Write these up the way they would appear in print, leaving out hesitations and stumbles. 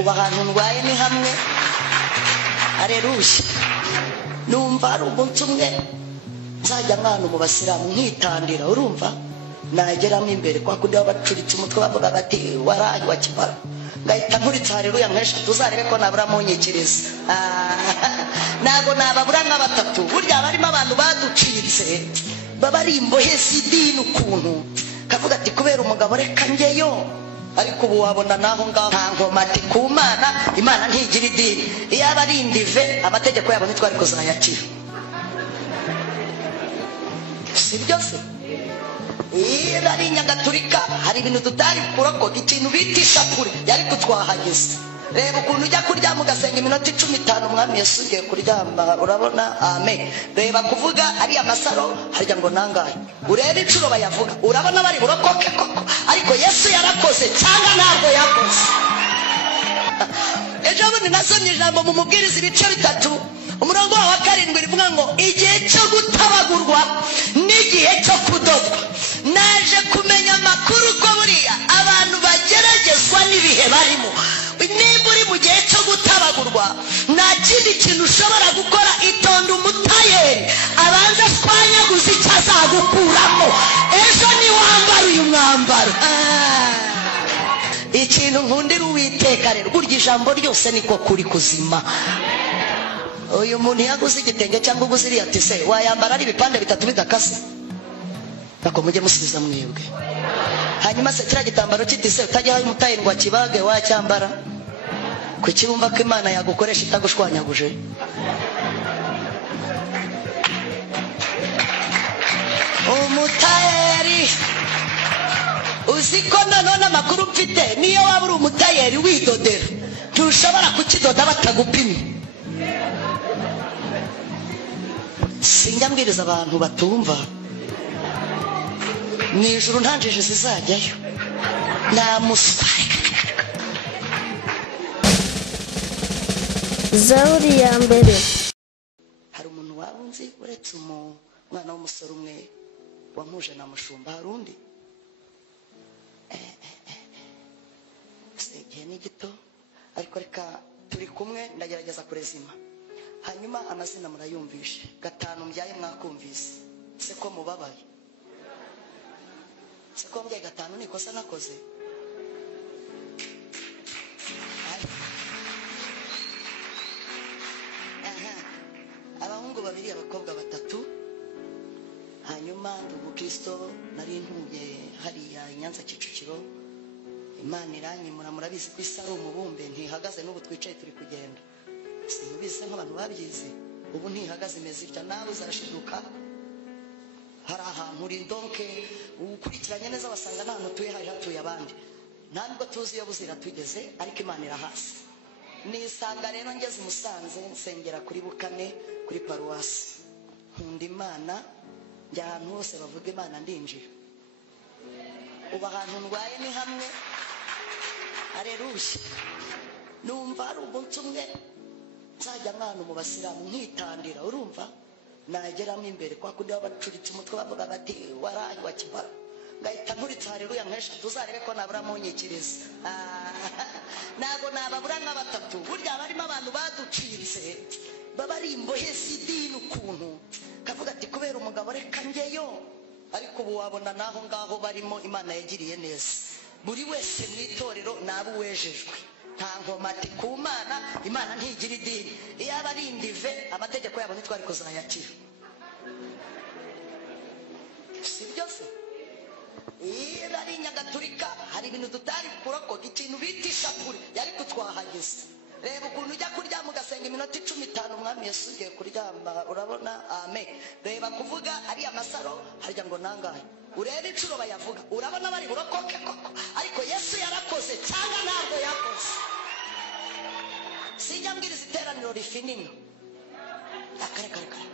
uba ahantu ndwaye ni hamwe. Aleluya. Numva ari umunsi umwe nzajya nk'ahantu mu basilamu nkitandira, urumva nageramo imbere kwa kundi babacuritse umutwe bavuga bati waraye wa kibara, ngahita nkuritse haleluya nk'eshatu uzarebe ko nabura munyikiriza. Nago nababura nka batatu, burya barimo abantu baduciritse baba ari imbohe z'idini ukuntu kavuga ati kubera umugabo reka njyeyo, ariko ubu wabona naho ngaho nta nkomati ku Mana. Imana ntigira idini, iyo aba ari indive amategeko yabo ntitwari kuzayakira, si byo se? Iyo ari Nyagatulika hari ibintu tutari kurokoka, ikintu bita ishapure yari kutwahageze. Reba ukuntu ujya kuryama ugasenga iminota 15 umwami Yesu ugiye kuryama, urabona? Amen. Reba kuvuga ari amasaro harya ngo nangahe, urebe incuro bayavuga, urabona bari burokoke koko, ariko Yesu yarakoze cyangwa ntabwo yakoze? Ejo bundi nasomye ijambo mu mubwiriza ibice 3 umurongo wa 7 rivuga ngo igihe cyo gutabagurwa n'igihe cyo kudodwa. Naje kumenya amakuru ko buriya abantu bageragezwa n'ibihe barimo. Niba uri mu gihe cyo gutabagurwa nta kindi kintu ushobora gukora, itonda umutayeri abanza twanyaguza icyo azagukuramo. Ejo ni wambara uyu mwambaro. Ikintu nkundira Uwiteka rero, burya ijambo ryose niko kuri kuzima. Uyu muntu yaguze igitenge cyangwa uguze iriya tise wayambara ari ibipande 3 bidakase, bako mujye musubiza mwebwe. Hanyuma se kira gitambaro cy'itise utajya umutayeri ngo akibage wacyambara, kuki wumva ko Imana yagukoresha itagushwanyaguje? Umutayeri uziko none amakuru mfite, niyo waba uri umutayeri widodera ntushobora kukidoda batagupimye. Sinjya mbwiriza abantu batumva, mu ijuru nta njiji zizajyayo, nta muswa. Zaburi ya mbere. Hari umuntu waba unzi uretse umwana w'umusore umwe wampuje na mushumba? Hari undi? Igihe ni gito ariko reka turi kumwe ndagerageza kurezima. Hanyuma amazina murayumvishe, 5 mbyaye mwakumvise, se ko mubabaye? Se ko mbyaye 5 nikosa nakoze? Abahungu 2 abakobwa 3. Hanyuma Kristo nari ntuye hariya Nyanza Kicukiro. Imana iranyimura, murabizi ko isi ari umubumbe ntihagaze, n'ubu twicaye turi kugenda. Simubizi nk'abantu babyize, ubu ntihagaze imeze itya, nawe uzarashiduka. Hari ahantu uri donke ukurikiranye neza basanga nta hantu tuye hari hatuye abandi, ntabwo tuzi iyo buzira tugeze, ariko Imana irahasi. Nisanga rero ngeze Musanze nsengera kuri Bukane kuri paruwasi. Nkunda Imana, njya ahantu hose bavuga Imana ndinjira. Uba ahantu ndwaye ni hamwe. Aleluya. Numva ari umunsi umwe nzajya nk'ahantu mu basilamu nkitandira, urumva nageramo imbere kwa kundi babacuritse umutwe bavuga bati waraye wa kibara, ngahita nkuritse haleluya nk'eshatu uzarebe ko nabura munyikiriza. Nago nababura nka batatu, burya barimo abantu baduciritse baba ari imbohe z'idini ukuntu kavuga ati kubera umugabo reka njyeyo, ariko ubu wabona naho ngaho barimo Imana yagiriye neza. Buri wese mu itorero nabo wejejwe, nta nkomati ku Mana. Imana ntigira idini, iyo aba ari indive amategeko yabo ntitwari kuzayakira, si byo se? Iyo ari Nyagatulika hari ibintu tutari kurokoka, ikintu bita ishapure yari kutwahageze. Reba ukuntu ujya kuryama ugasenga iminota 15 umwami Yesu ugiye kuryama, urabona? Amen. Reba kuvuga ari amasaro harya ngo nangahe, urebe incuro bayavuga, urabona bari burokoke koko, ariko Yesu yarakoze cyangwa ntabwo yakoze? Sinjya mbwiriza iteraniro rifinino akarekare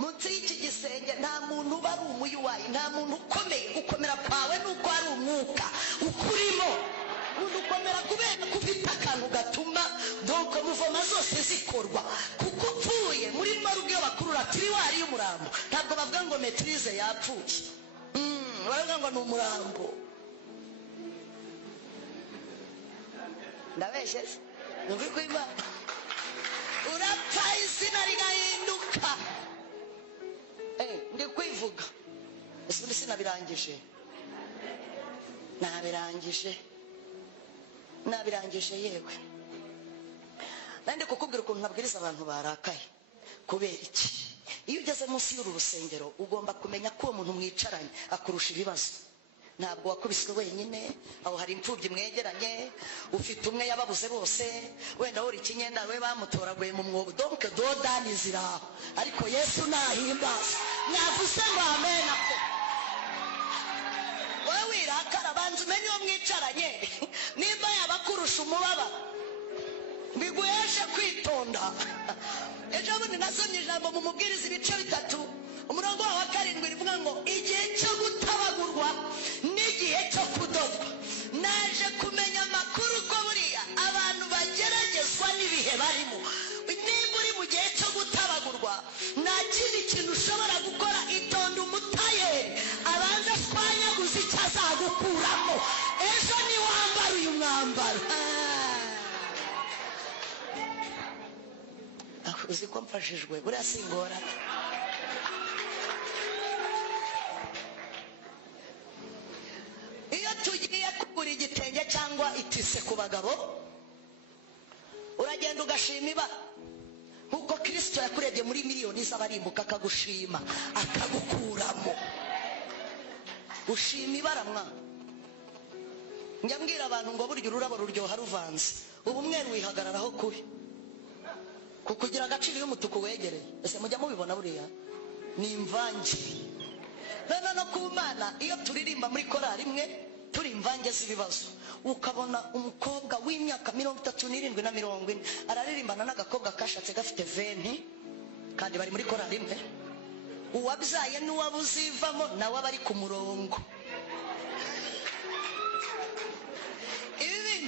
munsi y'iki gisenge, nta muntu uba ari umuyuwayi, nta muntu ukomeye. Gukomera kwawe nuko ari umwuka ukurimo, ukomera kubera kufite akantu gatuma donc muvoma zose zikorwa, kuko upfuye muri maruge bakurura tiriwari y'umurambo, ntabwo bavuga ngo maîtrise yapfuye, baravuga ngo ni umurambo. ndabeshe numva ko Imana urapfa izina rigahinduka. Ndi kwivuga ese undi sinabirangije, nabirangije yewe. Nandi kukubwira ukuntu nabwiriza abantu barakaye. Kubera iki? Iyo ugeze munsi y'uru rusengero ugomba kumenya ko uwo muntu mwicaranye akurusha ibibazo. Ntabwo wakubiswe wenyine, aho hari imfubyi mwegeranye, ufite umwe yababuze bose, wenda uri ikinyenda we bamutoraguye mu mwobo, donc dodani ziraho. Ariko Yesu nahimbaza, navuze ngo amen. Ako wowe wirakara banza umenye uwo mwicaranye nimba yabakurusha umubaba, biguheshe kwitonda. Ejo bundi nasomye ijambo mu mubwiriza ibice 3 umurongo wa 7 rivuga ngo igihe cyo gutabagurwa n'igihe cyo kudodwa. Naje kumenya amakuru ko buriya abantu bageragezwa n'ibihe barimo. Nimba uri mu gihe cyo gutabagurwa nta kindi kintu ushobora gukora, itonda umutayeri abanza twanyaguza icyo azagukuramo. Ejo ni wambara uyu mwambaro. Uzi ko mfashijwe buriya singora. Iyo tugiye kugura igitenge cyangwa itise ku bagabo, uragenda ugashima ibara nkuko Kristo yakurebye muri miliyoni z'abarimbuka akagushima akagukuramo. Ushima ibara mwa. Njya mbwira abantu ngo burya ururabo ruryoha ruvanze. Ubu mweru wihagararaho kubi kukugira agaciro y'umutuku wegereye. Ese mujya mubibona buriya ni imvange. No ku Mana iyo turirimba muri korali imwe turi imvange z'ibibazo, ukabona umukobwa w'imyaka 37 na 40 araririmbana n'agakobwa kashatse gafite 20 kandi bari muri korali imwe. Uwabyaye n'uwabuzivamo nawe abari ku murongo.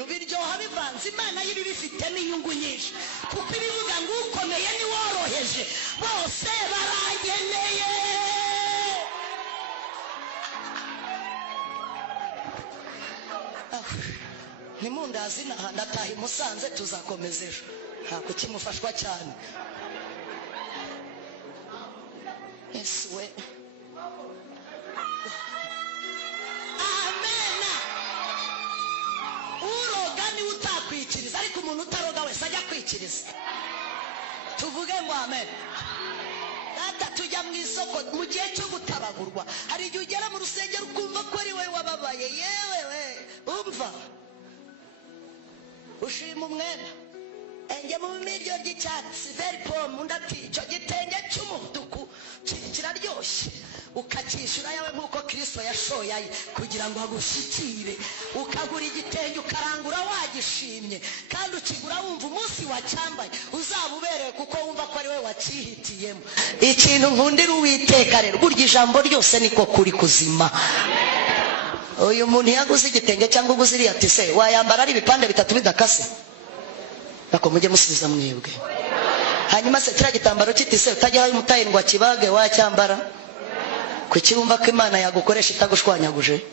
Biryoha bivanze. Imana y'ibi bifite n'inyungu nyinshi, kuko ibivuga ngo ukomeye ni woroheje bose barangeneye. Nimundazi naha ndataha i Musanze tuzakomeza ejo, nta kukimufashwa cyane. Yesu we utakwikiriza, ariko umuntu utaroga wese ajya kwikiriza. Tuvuge ngo amen. Data tujya mu isoko mu gihe cyo gutabagurwa, hari igihe ugera mu rusengero ukumva ko ari we wababaye. Yewe we umva ushima umwenda enge mu miryo ry'icyatsi very pom, undati icyo gitenge cy'umutuku kiraryoshye, ukakishyura yawe nk'uko Kristo yashoye kugira ngo agushyikire. Ukagura igitenge ukarangura wagishimye, kandi ukigura wumva umunsi wacyambaye uzaba uberewe, kuko wumva ko ari we wakihitiyemo. Ikintu nkundira Uwiteka rero, burya ijambo ryose niko kuri kuzima. Uyu muntu yaguze igitenge cyangwa uguze iriya tise, wayambara ari ibipande 3 bidakase? Nako mujye musubiza mwebwe. Hanyuma se kiriya gitambaro cy'itise utajya aho umutayeri ngo akibage wacyambara? Kuki wumva ko Imana yagukoresha itagushwanyaguje?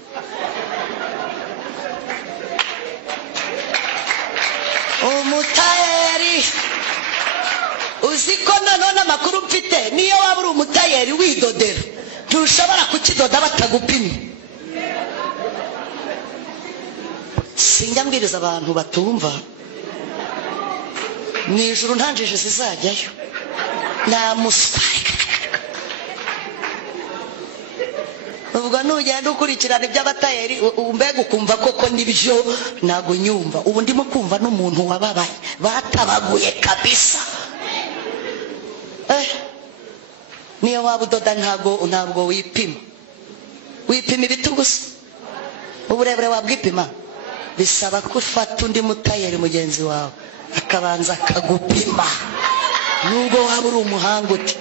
Umutayeri uzi ko none amakuru mfite, niyo waba uri umutayeri widodera ntushobora kukidoda batagupimye. Sinjya mbwiriza abantu batumva, mu ijuru nta njiji zizajyayo, nta muswa. Ubwo nugenda ukurikirana iby'abatayeri mbega ukumva koko nibyo ntago nyumva. Ubu ndimo kumva n'umuntu wababaye batabaguye kabisa. Niyo waba udoda ntabwo wipima ibitugu se. Uburebure wabwipima? Bisaba ko ufata undi mutayeri mugenzi wawe akabanza akagupima. Nubwo waba uri umuhanga uti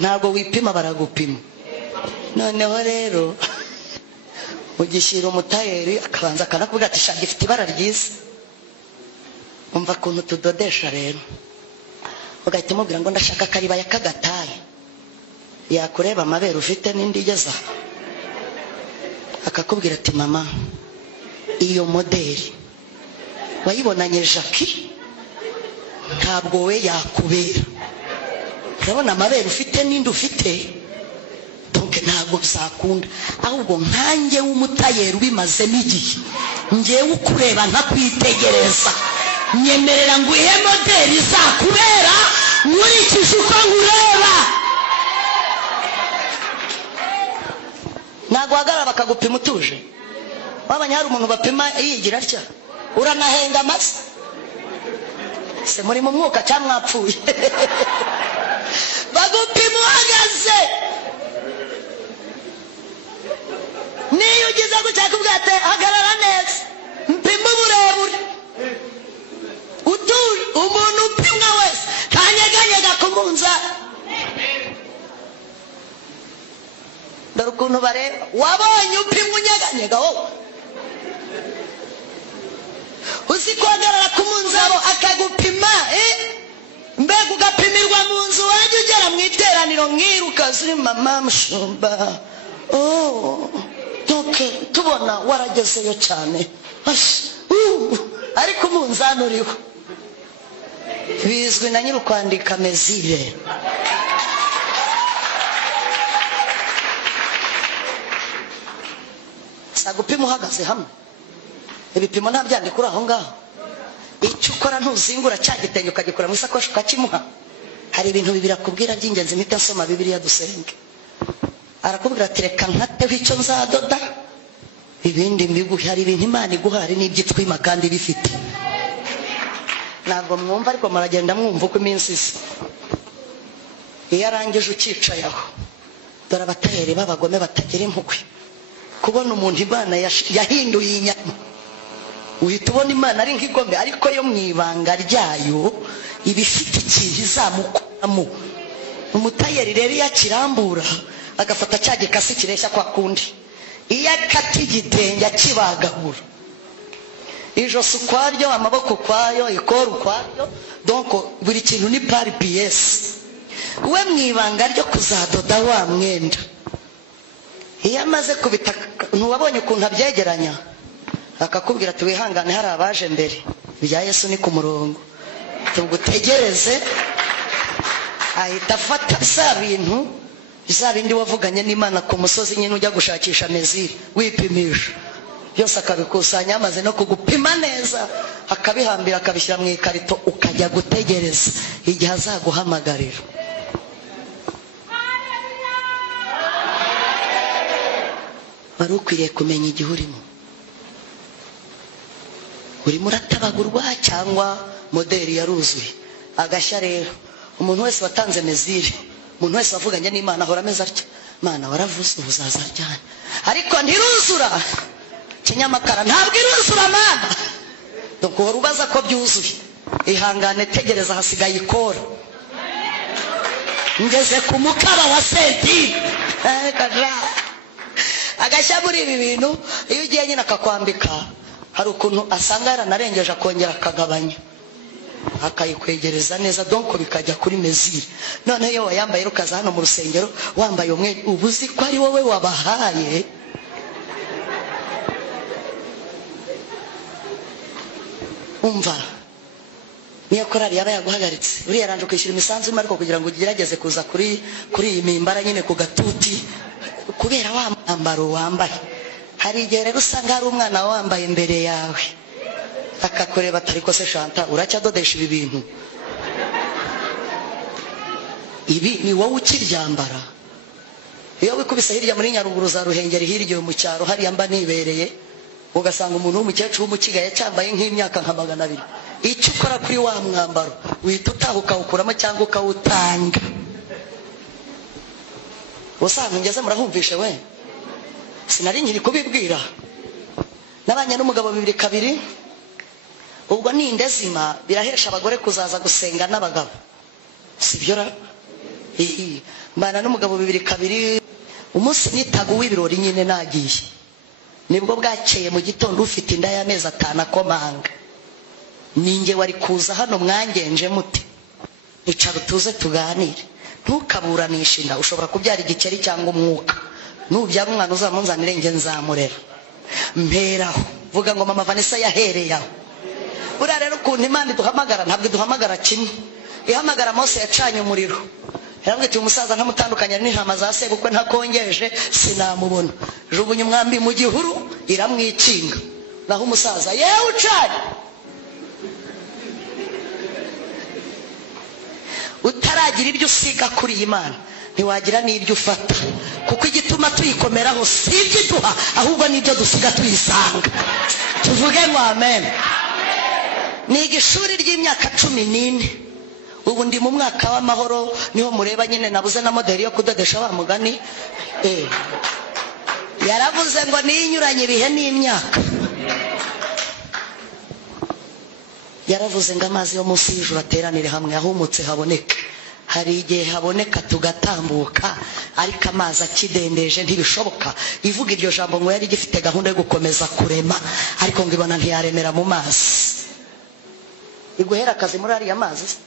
ntabwo wipima, baragupima. Noneho rero ugishyira umutayeri akabanza akanakubwira ati shaka ifite ibara ryiza. Umva ukuntu tudodesha rero, ugahita umubwira ngo ndashaka karibaya kagataye. Yakureba amabere ufite n'indi igeza, akakubwira ati mama iyo modeli wayibonanye Jackie ntabwo we yakubera. Urabona amabere ufite n'indi ufite, donc ntabwo bizakunda. Ahubwo nkanjye w'umutayeri ubimazemo igihe, ngewe ukureba nkakwitegereza, nyemerera ngo ihe modeli izakubera nkurikije uko nkureba. Ntabwo wahagarara bakagupima utuje. Wabonye hari umuntu bapima yigira atya, uranahenga amase se muri mu mwuka cyangwa mwapfuye. Bagupima uhagaze. Niyo ugize gutya kubwate hagarara neza, mpima uburebure utuje. Umuntu upimwa wese kanyeganyega ku munzani. Dore ukuntu bareba. Wabonye upimwa unyeganyega wowe? Uzi kuhagarara ku munzani akagupima mbega ugapimirwa mu nzu wajya ugera mu iteraniro mwiruka ziri mama mushumba. Tubona waragezeyo cyane ariko umunzani uriho. Bizwi na nyiri kwandika mezire. Sagupima uhagaze hamwe. Ibipimo nta byandika uri aho ngaho. Icyo ukora ntuzingura cya gitenge ukagikora mu isakoshi ukakimuha. Hari ibintu bibiri akubwira by'ingenzi mpita nsoma Bibiliya dusenge. Arakubwira ati reka nkateho icyo nzadoda, ibindi mbiguhe. Hari ibintu Imana iguha, hari n'ibyitwima kandi bifite. Ntabwo mwumva ariko muragenda mwumva uko iminsi isa. Iyo arangije ukicaye aho, dore abatayeri b'abagome batagira impuhwe. Kubona umuntu Imana yahinduye inyama, uhita ubona Imana ari nk'igome, ariko yo mu ibanga ryayo iba ifite ikintu izamukuramo. Umutayeri rero iyo akirambura agafata cya gikasi kireshya kwa kundi, iyo akata igitenge akibagagura, ijosi ukwaryo, amaboko ukwayo, ikora ukwaryo, donc buri kintu ni par pièce. We mu ibanga ryo kuzadoda wa mwenda, iyo amaze kubita, ntiwabonye ukuntu abyegeranya, akakubwira ati wihangane hari abaje mbere, ibya Yesu ni ku murongo, tugutegereze. Ahita afata za bintu, za bindi wavuganye n'Imana ku musozi nyine ujya gushakisha mezire wipimisha, byose akabikusanya, amaze no kugupima neza akabihambira akabishyira mu ikarito, ukajya gutegereza igihe azaguhamagarira. Wari ukwiriye kumenya igihe urimo. Urimo uratabagurwa cyangwa modeli yaruzuye agashya. Rero umuntu wese watanze mezire, umuntu wese wavuganye n'Imana ahora ameze atya, Mana waravuze ubuzaza ryane, ariko ntiruzura. Kinyamakara ntabwo iruzura Mana, donc uhora ubaza ko byuzuye. Ihangane, tegereza, hasigaye ikora. Ngeze ku mukaba wa sentire agashya muri ibi bintu. Iyo ugiye nyine akakwambika, hari ukuntu asanga yaranarengeje akongera akagabanya, akayikwegereza neza, donc bikajya kuri mezire. None iyo wayambaye ukaza hano mu rusengero wambaye umwe, ubuzi ko ari wowe wabahaye. Umva, niyo korari yaba yaguhagaritse, uriya aranje kwishyura imisanzu imwe, ariko kugira ngo ugerageze kuza kuri iyi mimbara nyine ku gatuti, kubera wa mwambaro wambaye. Hari igihe rero usanga hari umwana wambaye imbere yawe, akakureba atari ko se Shanta uracyadodesha ibi bintu, ibi ni wowe ukiryambara. Iyo wikubise hirya muri Nyaruguru za Ruhengeri, hirya mu cyaro hariya mba nibereye, ugasanga umuntu w'umukecuru w'umukigaye cyambaye nk'imyaka nka 200. Icyo ukora kuri wa mwambaro uhita utaha ukawukuramo cyangwa ukawutanga. Usanga ngeze murahumvishe we, sinari nkiri kubibwira. Nabanye n'umugabo 2 ubwo ni indezima, birahesha abagore kuzaza gusenga n'abagabo, sibyo ra? Mbana n'umugabo 2 umunsi nitaga w'ibirori nyine nagiye, nibwo bwakeye mu gitondo ufite inda y'amezi 5 akomanga. Ninge wari kuza hano mwangenje muti, icara tuze tuganire, ntukaburanisha inda, ushobora kubyara igikeri cyangwa umwuka. Nubyara umwana uzamunzanire nge nzamurera. Mperaho vuga ngo mama Vanessa yahereye aho, buriya rero ukuntu Imana iduhamagara ntabwo iduhamagara kimwe. Ihamagara Mose yacanye umuriro, yarambwiye ati umusaza ntamutandukanya n'intama za se kuko ntakongeje sinamubona. Jugunya umwambi mu gihuru iramwikinga, naho umusaza yewe ucanye. Utaragira ibyo usiga kuri Imana ntiwagira n'ibyo ufata, kuko igituma tuyikomeraho si ibyo iduha ahubwo n'ibyo dusiga tuyisanga. Tuvuge ngo amen. Niga ishuri ry'imyaka 14, ubu ndi mu mwaka w'amahoro, niho mureba nyine nabuze na modeli yo kudodesha wa mugani. Yaravuze ngo niyinyuranye ibihe n'imyaka. Yaravuze ngo amazi yo munsi y'ijuru ateranire hamwe, ahumutse haboneke. Hari igihe haboneka tugatambuka, ariko amazi akidendeje ntibishoboka. Ivuga iryo jambo ngo yari gifite gahunda yo gukomeza kurema, ariko ngo ibona ntiyaremera mu mazi. Iguhera akazi muri ariya mazi,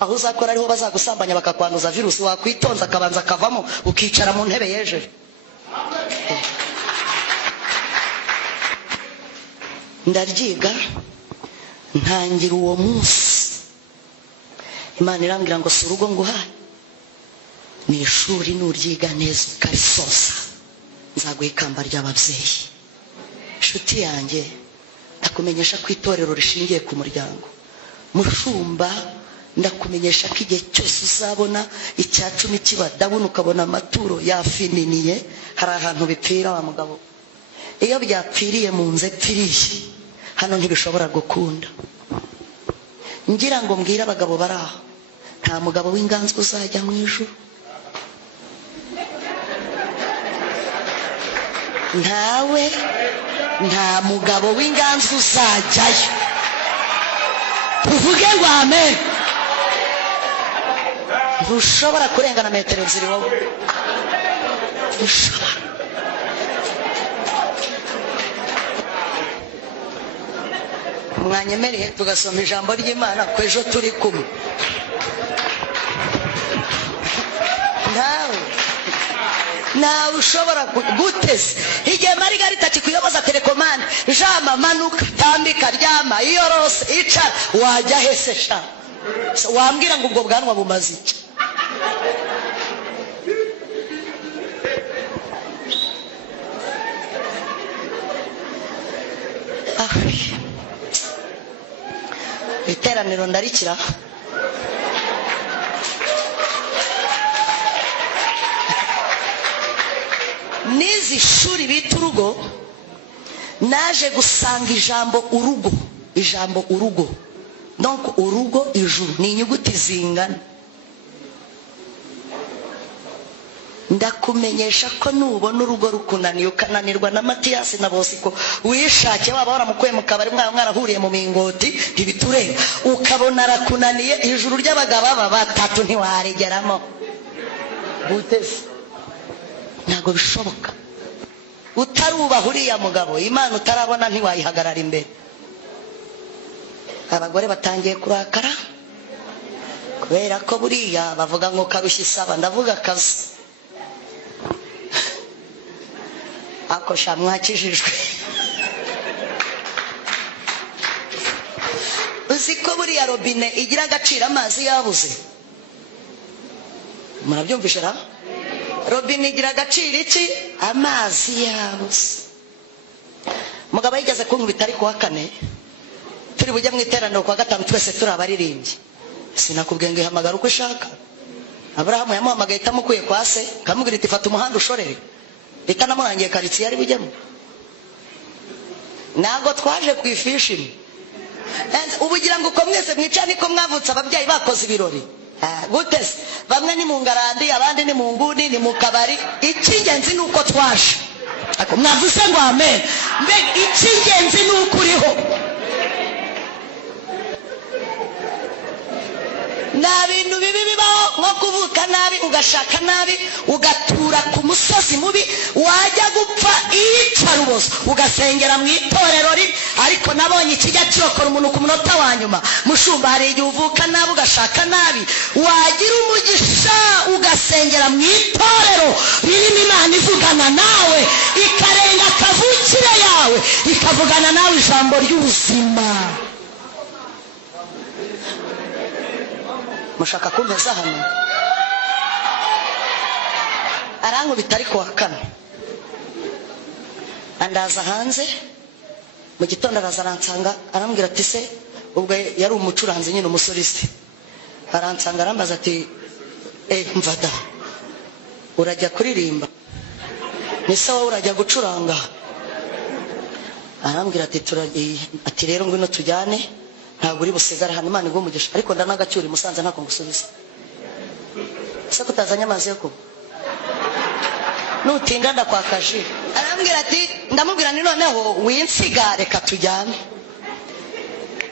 aho uzakora ariho bazagusambanya bakakwanduza virusi, wakwitonza akabanza akavamo ukicara mu ntebe yejeje. Ndaryiga ntangira uwo munsi, Imana irambwira ngo si urugo nguhaye, ni ishuri nuryiga neza ukarisoza nzaguha ikamba ry'ababyeyi. Nshuti yanjye, ndakumenyesha ko itorero rishingiye ku muryango. Mushumba, ndakumenyesha ko igihe cyose uzabona icya 10 kiba ndabona ukabona amaturo yafininiye, hari ahantu bipfira wa mugabo. Iyo byapfiriye mu nze pfiriye, hano ntibishobora gukunda. Ngira ngo mbwira abagabo baraho, nta mugabo w'inganzwa uzajya mu ijuru. Ntawe, nta mugabo w'inganzwa uzajyayo. Tuvuge ngo amen. Ntushobora kurengana metero 2 wowe. Mwanyemereye tugasoma ijambo ry'Imana ko ejo turi kumwe. Nawe ushobora guteze igihe Marigarita kikuyoboza telekomande, jama manuka tambika ryama iyorose icara, wajya hese sha wambwira ngo ubwo bwanwa bumaze iki? Iteraniro ndarikira. Nizi shuri bita urugo, naje gusanga ijambo urugo. Ijambo urugo, donc urugo ijuru ni inyuguti zingana. Ndakumenyesha ko nubona urugo rukunaniye ukananirwa na Matiyasi na Bosiko, wishake waba waramukuye mu kabari mwarahuriye mu mingoti ntibiturenga, ukabona arakunaniye, ijuru ry'abagabo aba 3 ntiwaregeramo. Guteze ntago bishoboka. Utarubaha uriya mugabo, Imana utarabona ntiwayihagarara imbere. Abagore batangiye kurakara kubera ko buriya bavuga ngo karushye isaba, ndavuga akazi. Ako shamwakijijwe. Uziko buriya robine igira agaciro amazi yabuze. Murabyumvisha ra? Robine igira agaciro iki? Amazi yabuze. Mugabo yigeze kunkubita ari kuwa 4, turi bujya mu iteraniro kwa 5 twese turi abaririmbyi. Sinakubwiye ngo ihamagara uko ushaka. Abrahamu yamuhamagaye itamukuye kwa se, kamubwira iti fata umuhanda ushorere. Itanamurangiye karitsiye ari bujyemo. Nago twaje ku ifishi. Ubugira ngo uko mwese mwicane ko mwavutse ababyeyi bakoze ibirori. Gutese bamwe ni mu ngarandi, abandi ni mu nguni, ni mu kabari. Icyingenzi nuko twaje. Ako mwavuze ngo amen. Mbe icyingenzi nuko uriho. Na bintu bibi bibaho nko kuvuka nabi, ugashaka nabi, ugatura ku musozi mubi, wajya gupfa iyicarubozo ugasengera mu itorero ri. Ariko nabonye ikijya cyokora umuntu ku munota wa nyuma. Mushumba, hari igihe uvuka nabi ugashaka nabi, wagira umugisha ugasengera mu itorero ririmo Imana ivugana nawe, ikarenga kavukire yawe, ikavugana nawe ijambo ry'ubuzima. mushaka kumpeza hano arankubita ariko wa kane andaza hanze mu gitondo araza aransanga arambwira ati se ubwo yari umucuranzi nyine umusoliste aransanga arambaza ati mvada urajya kuririmba ni sawa urajya gucuranga arambwira ati rero ngwino tujyane ntabwo uri busigara hano Imana igumugisha ariko ndanagacyura Musanze ntako ngusubiza se kutazanya amazi yo kuba nutinda ndakwakaje arambwira ati ndamubwira ni noneho winsiga reka tujyane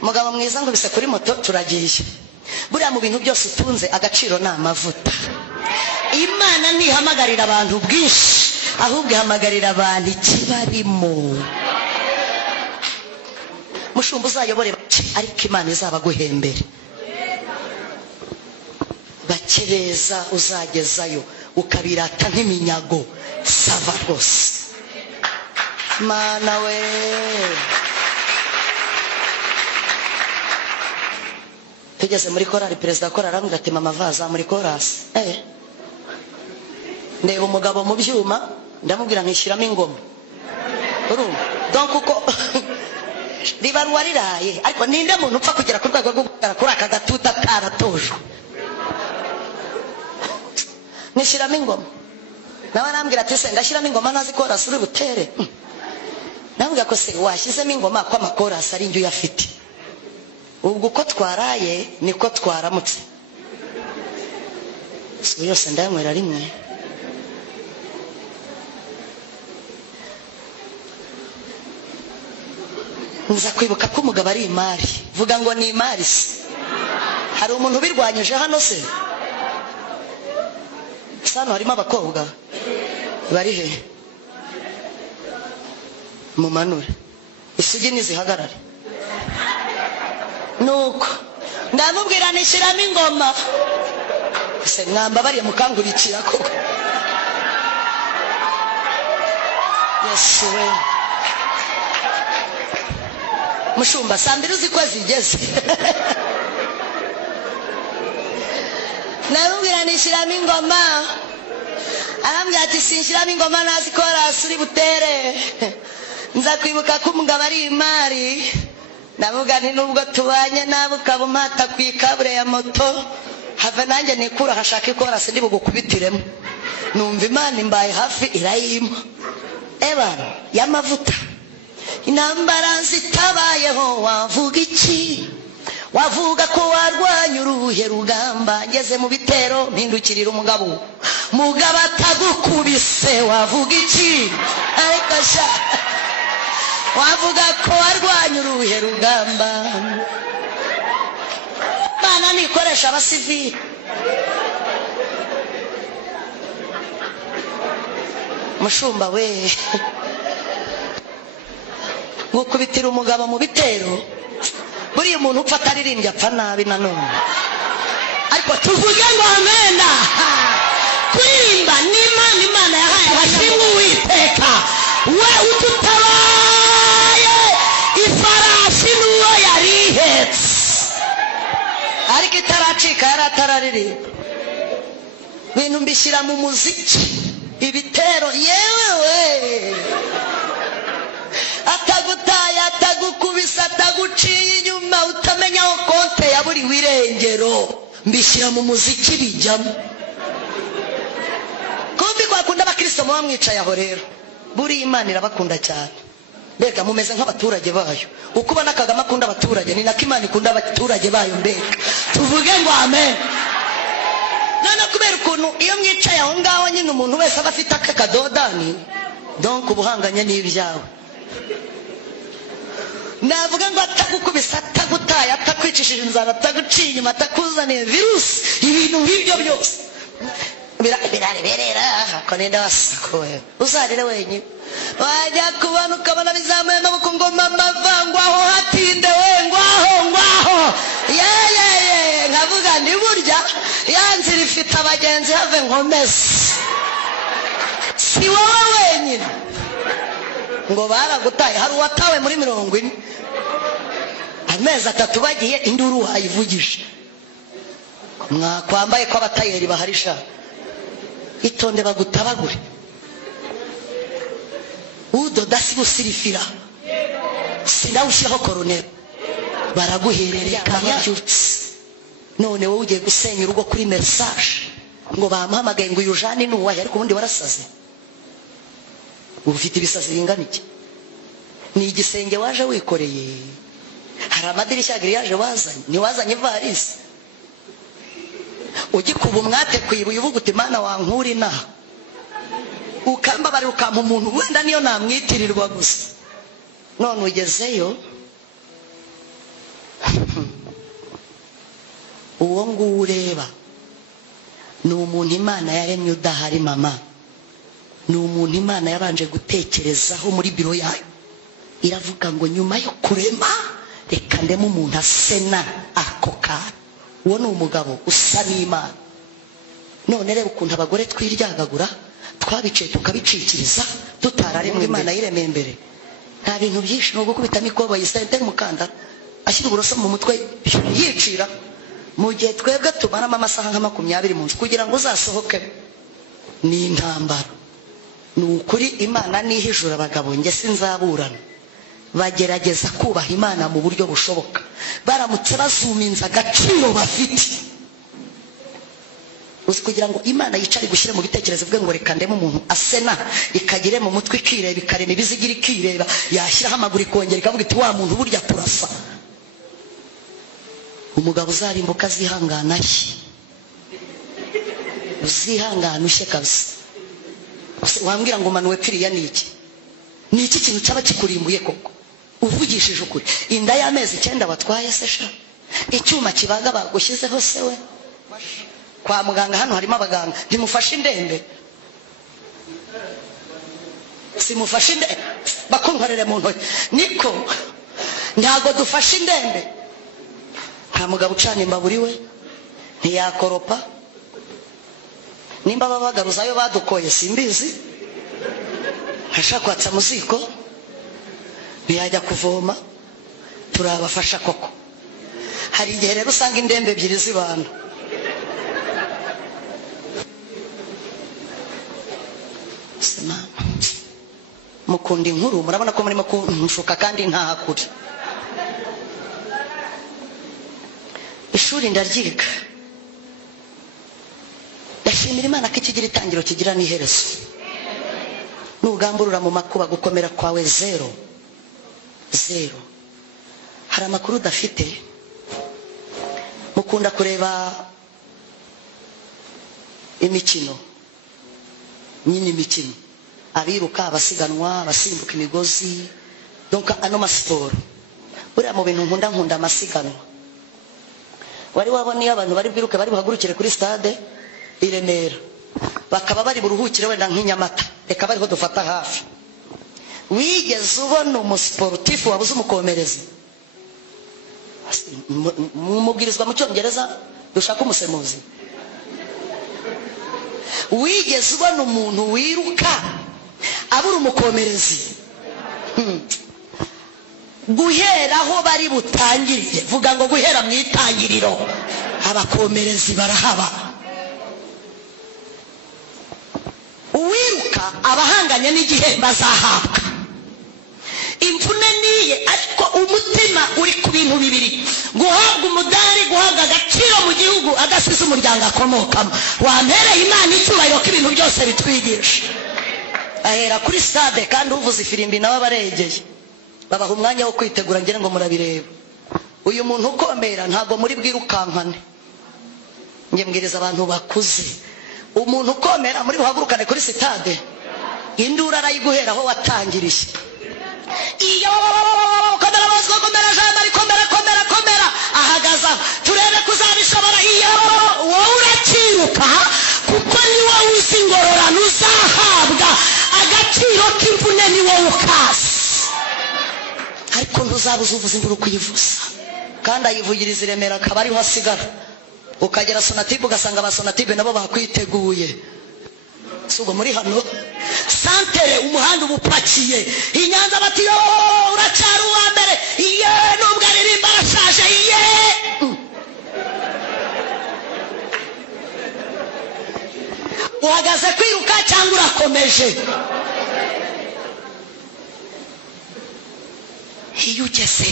mugabo mwiza ngo bise kuri moto turagiye buriya mu bintu byose utunze agaciro ni amavuta Imana ntihamagarira abantu bwinshi ahubwo ihamagarira abantu ikibarimo mushumba uzayobore ariko Imana izabaguhembere bake beza uzagezayo ukabirata nk'iminyago sava rwose Mana we tugeze muri korali perezida korali arambwira ati mama vaza muri korasi ndeba umugabo mu byuma ndamubwira nkishyiramo ingoma urumva donc uko ribaruwa riraye ariko ninde muntu upfa kugera ku rwego rwo gukora kuri aka gatuta karatojwe nishyiramo ingoma nawe arambwira ati se ngashyiramo ingoma ntazi korasi uri butere ndamubwira ko se washyizemo ingoma ko amakorasi ari njye uyafite ubwo uko twaraye niko twaramutse so yose ndayanywera rimwe nza kwibuka ko umugabo ari imari vuga ngo ni imari se hari umuntu ubirwanyije hano se hano harimo abakobwa bari he mumanure isugi nizihagarare nuko ndamubwira nishyiramo ingoma se mwamba bariye mukangurikira koko Yesu we mushumba sambira uzi ko zigeze ndamubwira nishyiramo ingoma arambwira ati sinshyiramo ingoma ntazi korasi uri butere nza kwibuka ko umugabo ari imari ndavuga nti nubwo tubanye nawe ukaba umata ku ikabure ya moto have nanjye nikura hashaka ikorasi ndi bugukubitiremo numva Imana imbaye hafi irayima ebana y'amavuta intambara zitabayeho wavuga iki wavuga ko warwanya uruhe rugamba ngeze mu bitero mpindukirira umugabo atagukubise wavuga iki ariko sha wavuga ko warwanya uruhe rugamba Imana nikoresha abasivili mushumba we gukubitira umugabo mu bitero buriya umuntu upfa ataririmbye apfa nabi nanone ariko tuvuge ngo amena kuririmba n'Imana yahaye hashimwe Uwiteka we ututabaye ifarashi n'uwo yari ihetse ariko itaracika yari atararirimba bintu mbishyira mu muziki ibitero yewe atagutaye atagukubisa ataguciye inyuma utamenya aho konte yaburiwe irengero mbishyira mu muziki bijyamo kumbi kwakunda abakristo muba mwicaye aho rero buriya Imana irabakunda cyane mbega mumeze nk'abaturage bayo uko ubona Kagame akunda abaturage ni nako Imana ikunda abaturage bayo mbega tuvuge ngo amen none kubera ukuntu iyo mwicaye aho ngaho nyine umuntu wese aba afite akadodani donc ubuhanganye n'ibyawe navuga ngo atagukubisa atagutaye atakwicishije inzara ataguciye inyuma atakuzaniye virusi ibintu nk'ibyo byose birareberera akonenda wasakowe uzarire wenyine wajya kubona ukabona bizamuye amaboko ngo mama vangwaho hatinde we ngwaho yeye nkavuga ndi burya yanzira ifite abagenzi have nkomeze si wowe wenyine ngo baragutaye hari uwatawe muri 40 amezi 3 bagiye induru wayivugije mwakwambaye ko abatayeri baharisha itonde bagutabagure udoda si busirifira sinawe ushyiraho koronero baraguhererekanya none wowe ugiye gusenya urugo kuri message ngo bamuhamagaye ngo uyujane n'uwahe ariko ubundi warasaze ufite ibisazi bingana iki ni igisenge waje wikoreye hari amadirishya agiriyaje wazanye ntiwazanye varisi ugikuba umwate kwibuye uvuga uti mana wankura inaha ukambabarira ukampa umuntu wenda niyo namwitirirwa gusa none ugezeyo uwo nguwo ureba ni umuntu Imana yaremye udahari mama ni umuntu Imana yabanje gutekerezaho muri biro yayo iravuga ngo nyuma yo kurema reka ndeme umuntu asena ako kantu uwo ni umugabo usa n'Imana none reba ukuntu abagore twiryagagura twabicaye tukabicikiriza tutararemwe Imana yiremeye imbere nta bintu byinshi no gukubita mikobo yisente mukanda ashyira uburoso mu mutwe yicira mu gihe twebwe tumaramo amasaha nka 20 mu nzu kugira ngo uzasohoke ni intambara ni ukuri Imana nihijura abagabo nge sinzaburana bagerageza kubaha Imana mu buryo bushoboka baramutse bazuminza agaciro bafite uzi kugira ngo Imana yicare gushyira mu bitekerezo bwe ngo reka ndeme umuntu asena ikagire mu mutwe ikireba ikarema ibizigira ikireba yashyiraho amaguru ikongera ikavuga iti wa muntu burya turasa umugabo uzarimbuka azihangana uzihangana ushye kabisa wambwira ngo manuwe piriya ni iki kintu cyaba kikurimbuye koko uvugishije ukuri inda y'amezi 9 watwaye se sha icyuma kibaga bagushyizeho se we kwa muganga hano harimo abaganga ndimufashe indembe simufashe indembe bakunkorere mu ntoki niko ntago dufashe indembe nta mugabo ucana imbaburi we ntiyakoropa nimba babagaruzayo badukoye simbizi ashaka kwatsa muziko ntiyajya kuvoma turabafasha koko hari igihe rero usanga indembe ebyiri zibana mukunda inkuru murabona ko murimo kunshuka kandi ntahakuri ishuri ndaryiga ndashimira Imana ko ikigira itangiro kigira n'iherezo nugamburura mu makuba gukomera kwawe zero hari amakuru udafite mukunda kureba imikino abiruka abasiganwa abasimbuka imigozi donc ano masiporo uriya mu bintu nkunda amasiganwa wari wabona iyo abantu bari bwiruke bari buhagurukire kuri stade i Remera bakaba bari buruhukire wenda nk'inyamata reka bariho dufata hafi wigeze ubona umusportifu wabuze umukomerezi mubwirizwa mu cyongereza dushaka umusemuzi wigeze ubona umuntu wiruka abura umukomerezi guhera aho bari butangirire vuga ngo guhera mu itangiriro abakomerezi barahaba uwiruka abahanganye n'igihe bazahabwa imvune niye ariko umutima uri ku bintu bibiri guhabwa umudari guhabwa agaciro mu gihugu adasize umuryango akomokamo wampereye Imana icyubahiro ko ibintu byose bitwigisha ahera kuri stade kandi uvuze ifirimbi nawe abaregeye babaha umwanya wo kwitegura ngire ngo murabireba uyu muntu ukomera ntago muri bwirukankane nge mbwiriza abantu bakuze umuntu ukomera muri buhagurukane kuri stade indura arayiguheraho watangiriye iyo komera ahagaza turebe kuzabishobora iyo wowe urakiruka kuko ni wowe uzi ingororano uzahabwa agaciro k'imvune ni wowe ukasi ariko ntuzabuze uvuze induru kuyivuza kandi ayivugiriza i Remera akaba ariho asigara ukagera Sonatube ugasanga abasonatube nabo bakwiteguye sugo muri hano santere umuhanda ubupakiye inyanza bati yo uracyari uwa mbere iye nubwo aririmba arashaje iye uhagaze kwiruka cyangwa urakomeje? iyo ugeze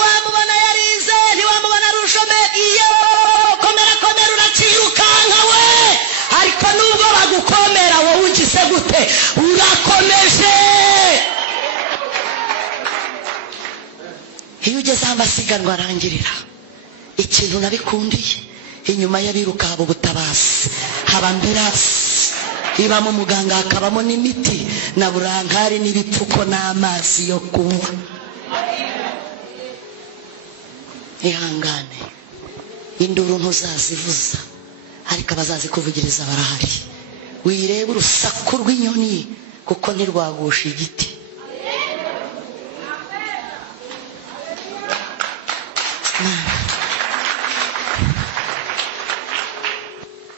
wamubona yarize ntiwamubona rushome iyo komera komera uracirukanka we, ariko nubwo bagukomera wowe ugize gute? Urakomeje. iyo ugeze aho amasiganwa arangirira, ikintu nabikundiye, inyuma y'abiruka haba ubutabazi, haba ambirasi, ibamo umuganga, hakabamo n'imiti na burankari n'ibipfuko n'amazi yo kunywa. ihangane, induru ntuzazivuza, ariko abazazikuvugiriza barahari. wirebe urusaku rw'inyoni kuko ntirwagusha igiti.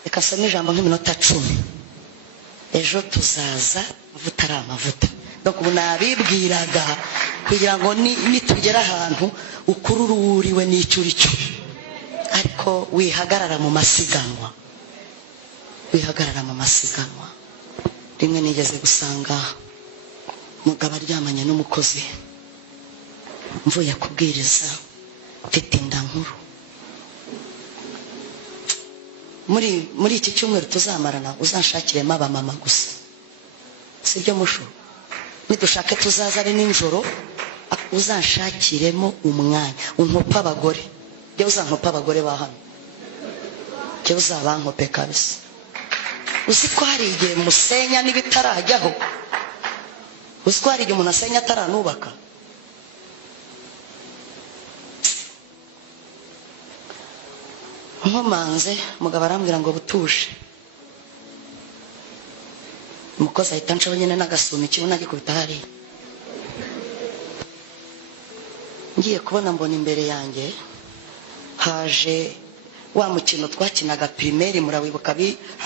reka nsome ijambo nk'iminota 10. ejo tuzaza amavuta ari amavuta. ubu nabibwiraga kugira ngo nitugera ahantu ukurururiwe n'icyo uri cyo, ariko wihagarara mu masiganwa, wihagarara mu masiganwa. rimwe nigeze gusanga umugabo aryamanye n'umukozi, mvuye kubwiriza, mfite inda nkuru. muri iki cyumweru tuzamarana uzanshakiremo abamama gusa, sibyo musho? nidushake tuzaza ari ninjoro, uzanshakiremo umwanya, unkopa abagore. jye uzankopa abagore ba hano, jye uzabankope kabisa. uzi ko hari igihe musenya n'ibitarajyaho? uzi ko hari igihe umuntu asenya ataranubaka? nkomanze umugabo arambwira ngo butuje. umukozi ahita nshaho nyine n'agasuma ikibuno agikubita hariya. ngiye kubona mbona imbere yanjye haje wa mukino twakinaga primaire, murawibuka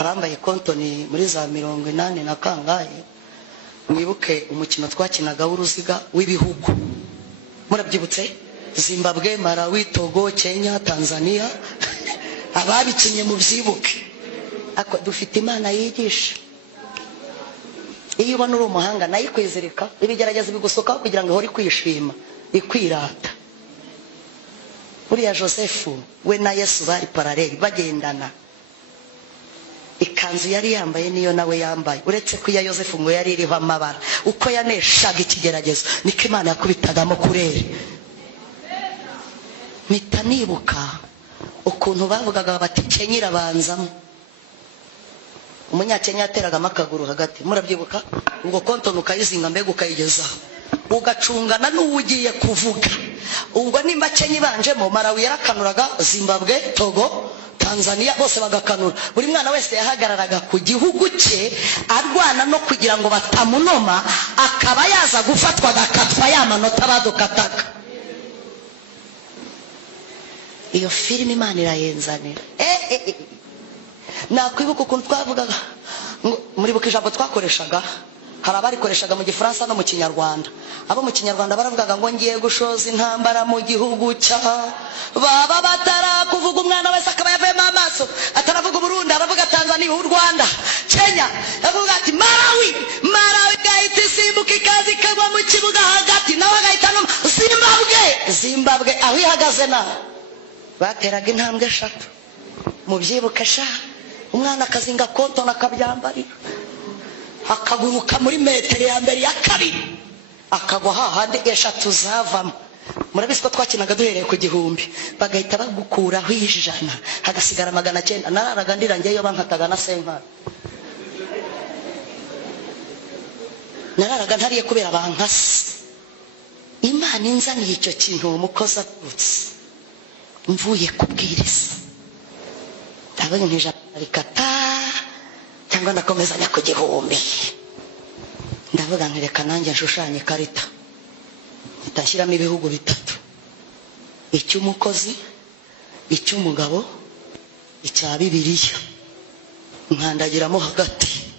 abambaye kontoni muri za 80 na kangahe, mwibuke umukino twakinaga w'uruziga w'ibihugu, murabyibutse? Zimbabwe, Malawi, Togo, Kenya, Tanzania. ababikinye mu byibuke. ako dufite Imana yigisha. iyo ubona uri umuhanga nayo ikwizirika, ibigerageza bigusokaho kugira ngo ihore kwishima, ikwirata. uriya Josefu we na Yesu bari paraleli, bagendana. ikanzu yari yambaye niyo nawe yambaye, uretse ko iya Yosefu ngo yari iriho amabara. uko yaneshaga ikigeragezo niko Imana yakubitagamo kurere. mpita nibuka ukuntu bavugaga bati Kenya irabanzamo. umunyakenya yateragamo akaguru hagati, murabyibuka? ubwo kontoni ukayizinga mbega ukayigezaho, ugacungana n'uwo ugiye kuvuga. ubwo nimba Kenya ibanjemo, Malawi yarakanuraga, Zimbabwe, Togo, Tanzania bose bagakanura. buri mwana wese yahagararaga ku gihugu cye arwana no kugira ngo batamunoma, akaba yaza gufatwa agakatwa ya manota badukataga. iyo filime Imana irayenzanira. nakwibuka ukuntu twavugaga, muribuka ijambo twakoreshaga, hari abarikoreshaga mu gifaransa no mu kinyarwanda. abo mu kinyarwanda baravugaga ngo ngiye gushoza intambara mu gihugu cya, baba batarakuvuga umwana wese akaba yavuyemo amaso, ataravuga Burundi, aravuga Tanzania, u Rwanda, Kenya, avuga ati Malawi gahita isimbuka ikaza ikagwa mu kibuga hagati, nawe agahita no Zimbabwe aho ihagaze na bateraga intambwe 3. mubyibuka sha, umwana akazinga kontoni akabyambarira, akaguruka muri metero ya mbere ya kabiri, akagwa hahandi 3 zavamo. murabizi ko twakinaga duhereye ku 1000, bagahita bagukuraho 100, hagasigara 900. nararaga ndira ngeyo bankataga na senkara, nararaga ntariye kubera bankasi. Imana inzaniye icyo kintu umukozi avutse, mvuye kubwiriza, ndabaga nk'ijana rikata cyangwa ndakomezanya ku 1000. ndavuga ntireka nanjye nshushanye ikarita, itashyiramo ibihugu 3: icy'umukozi, icy'umugabo, icya Bibiliya, nkandagiramo hagati.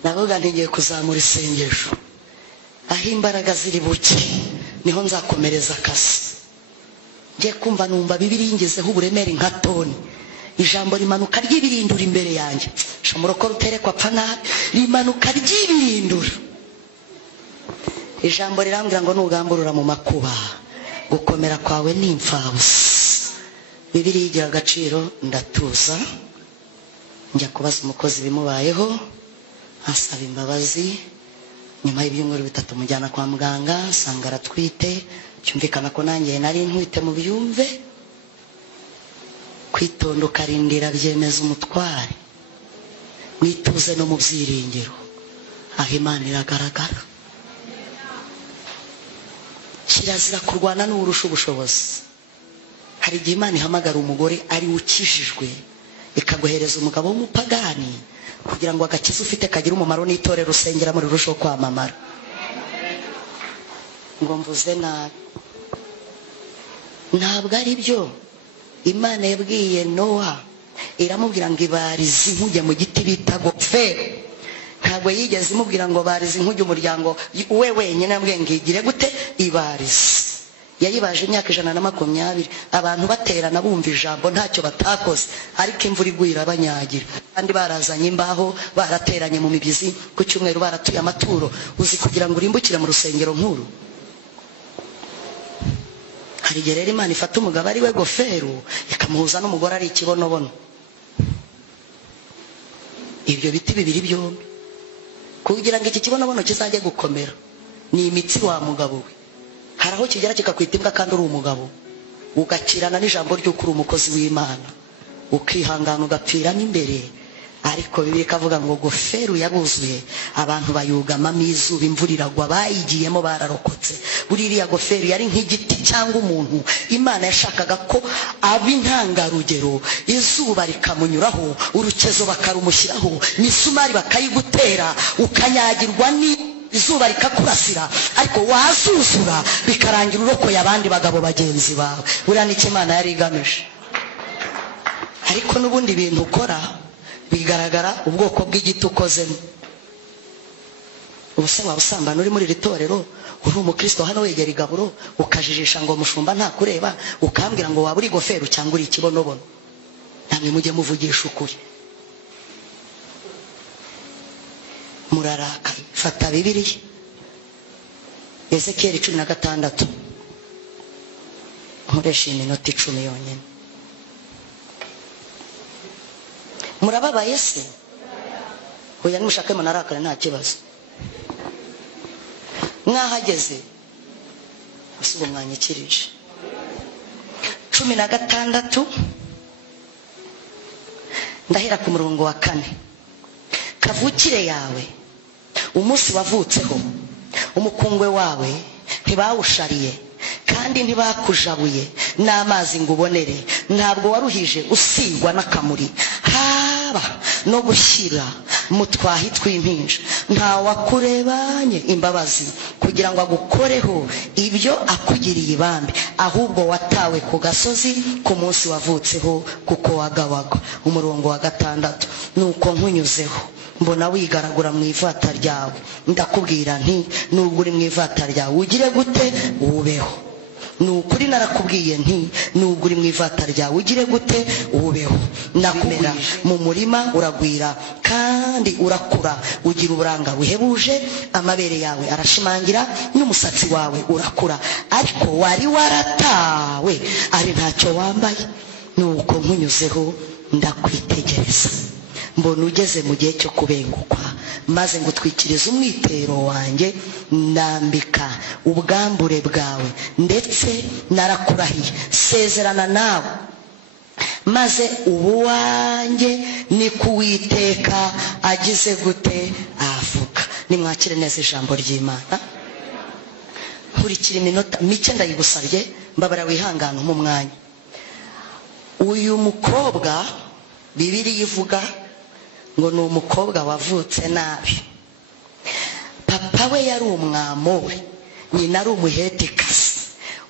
ndavuga ntigiye kuzamura isengesho, aho imbaraga ziri buke niho nzakomereza akazi. ngiye kumva numva Bibiliya ingezeho uburemere nka toni, ijambo rimanuka ry'ibirindura imbere yanjye, shamuroko ruterekwa apfa nabi, rimanuka ry'ibirindura. Ijambo rirambwira ngo nugamburura mu makuba, gukomera kwawe ni imfabusa. Bibiliya igira agaciro. Ndatuza njya kubaza umukozi bimubayeho, asaba imbabazi. Nyuma y'ibyumweru 3 mujyana kwa muganga, sanga aratwite. Cyumvikana ko nanjye nari ntwite mu byumve. Kwitonda ukarindira byemeza umutware, wituze no mu byiringiro, aho Imana iragaragara. Kirazira kurwana n'urusha ubushobozi. Hari igihe Imana ihamagara umugore ari ukijijwe, ikaguhereza umugabo w'umupagani kugira ngo agakiza ufite kagira umumaro n'itorero usengera muri rusho kwamamara. Ngo mvuze nabi, ntabwo ari byo. Imana yabwiye Nowa, iramubwira ngo ibarize inkuge mu giti bita gofero. Ntabwo yigeze imubwira ngo barize inkuge umuryango we wenyine, yambwiye ngo igire gute ibarize. Yayibaje imyaka 120, abantu baterana bumva ijambo ntacyo batakoze, ariko imvura iguye abanyagira. Kandi barazanye imbaho, barateranye mu mibizi, ku cyumweru baratuye amaturo. Uzi kugira ngo urimbukire mu rusengero nkuru. Hari igihe rero Imana ifata umugabo ari we gofero, ikamuhuza n'umugore ari ikibonobono. Ibyo biti bibiri byombi, kugira ngo iki kibonobono kizajye gukomera, ni imitsi wa mugabo we. Hari aho kigera kikakwita imbwa kandi uri umugabo, ugakirana n'ijambo ry'uko uri umukozi w'Imana, ukihangana ugapfira n'imbere. Ariko Bibiliya ikavuga ngo gofero yabuzuye, abantu bayugamamo izuba, imvura iragwa, bayigiyemo bararokotse. Buriya gofero yari nk'igiti cyangwa umuntu Imana yashakaga ko aba intangarugero. Izuba rikamunyuraho, urukezo bakarumushyiraho, misumari bakayigutera, ukanyagirwa izuba rikakurasira, ariko wazuzura bikarangira urokoye abandi bagabo bagenzi bawe. Buriya nicyo Imana yari igamije. Ariko n'ubundi bintu ukora bigaragara ubwoko bw'igiti ukozemo. Ubuse waba usambana uri muri iri torero, uri umukristo hano wegera igaburo, ukajijisha ngo mushumba nta kureba, ukambwira ngo waba uri gofero cyangwa uri ikibonobono. Namwe mujye muvugisha ukuri. Murarakaye. Fata Bibiliya, Ezekiel 16, nkoresha iminota 10 yonyine. Murababaye se? Oya nimushake munarakare nta kibazo. Mwahageze usubo mwanyikirije. 16 ndahera ku murongo wa 4. Kavukire yawe, umunsi wavutseho, umukungwe wawe ntibawushariye kandi ntibakujabuye n'amazi ngo ubonere. Ntabwo waruhije usigwa n'akamuri, haba no gushyira mu twahi tw'impinja. Nta wakurebanye imbabazi kugira ngo agukoreho ibyo akugiriye ibambe, ahubwo watawe ku gasozi ku munsi wavutseho kuko wagawaga. Umurongo wa 6. Nuko nkunyuzeho mbona wigaragura mu ivata ryawe, ndakubwira nti nubwo uri mu ivata ryawe ugire gute ubeho. Nukuri narakubwiye nti nubwo uri mu ivata ryawe ugire gute ubeho. Nakumera mu murima uragwira kandi urakura, ugira uburanga buhebuje, amabere yawe arashimangira n'umusatsi wawe urakura, ariko wari waratawe ari ntacyo wambaye. Nuko nkunyuzeho ndakwitegereza, mbona ugeze mu gihe cyo kubengukwa, maze ngutwikiriza umwitero wanjye, nambika ubwambure bwawe, ndetse narakurahiye sezerana nawe, maze ubuwanjye ni kuwiteka agize gute avuga. Nimwakire neza ijambo ry'Imana. Nkurikira iminota mike ndayigusabye, mbabara wihangana mu mwanya. Uyu mukobwa Bibiliya ivuga ngo ni umukobwa wavutse nabi. Papa we yari umwamo we, nyina ari umuhetekazi.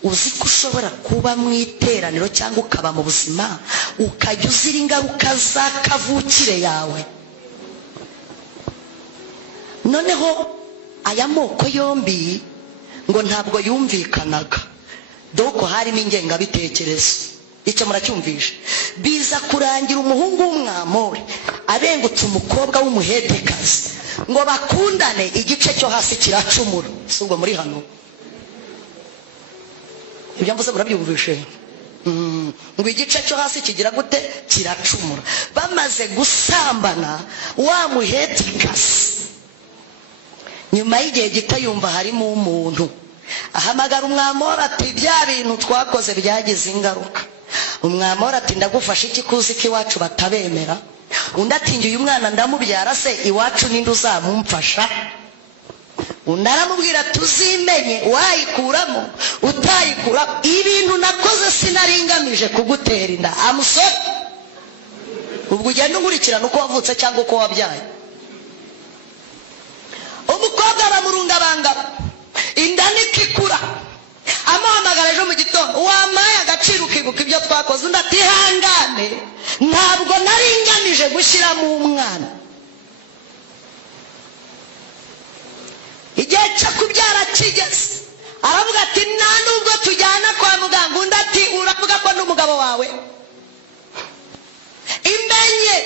Uzi ko ushobora kuba mu iteraniro cyangwa ukaba mu buzima ukajya uzira ingaruka z'akavukire yawe. Noneho aya moko yombi ngo ntabwo yumvikanaga, doko harimo ingengabitekerezo. icyo muracyumvisha. Biza kurangira umuhungu w'umwamori abengutse umukobwa w'umuhetekazi ngo bakundane, igice cyo hasi kiracumura. Subwo muri hano ibyo mvuze murabyumvishe? Ngo igice cyo hasi kigira gute? Kiracumura. Bamaze gusambana, wa muhetekazi nyuma y'igihe gito yumva harimo umuntu, ahamagara umwamori ati bya bintu twakoze byagize ingaruka. Umwamori ati ndagufasha iki kuzi ko iwacu batabemera? Undi ati ngiye uyu mwana ndamubyara se iwacu ninde uzamumfasha? Undi aramubwira tuzimenye wayikuramo utayikuramo, ibintu nakoze sinaringamije kugutera inda. Amusore ubwo ugenda unkurikirana uko wavutse cyangwa uko wabyaye. Umukobwa bamurunga bangaba, inda nikikura, amuhamagara ejo mu gitondo, wamaye agaciro ukibuka ibyo twakoze. Undi ati hangane, ntabwo naringamije gushyiramo umwana. Igihe cyo kubyara kigeze, aravuga ati nta nubwo tujyana kwa muganga. Undi ati uravuga ko n'umugabo wawe? Imenye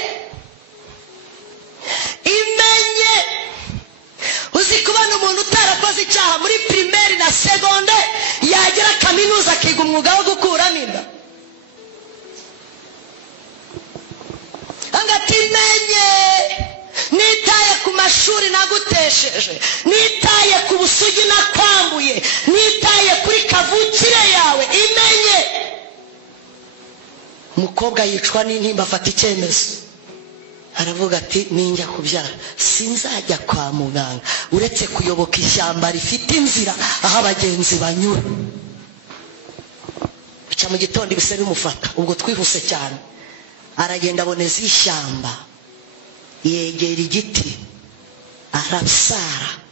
uzi kubona umuntu utarakoze icyaha muri primaire na seconde yagera kaminuza akiga umwuga wo gukuramo inda. Angati menye nitaye ku mashuri nagutesheje, nitaye ku busugi nakwambuye, nitaye kuri kavukire yawe. Imenye. Umukobwa yicwa n'intimba, afata icyemezo, aravuga ati ninjya kubyara sinzajya kwa muganga uretse kuyoboka ishyamba rifite inzira aho abagenzi banyura. Bica mu gitondo ibise bimufata, ubwo twihuse cyane, aragenda aboneza ishyamba, yegera igiti, arasara.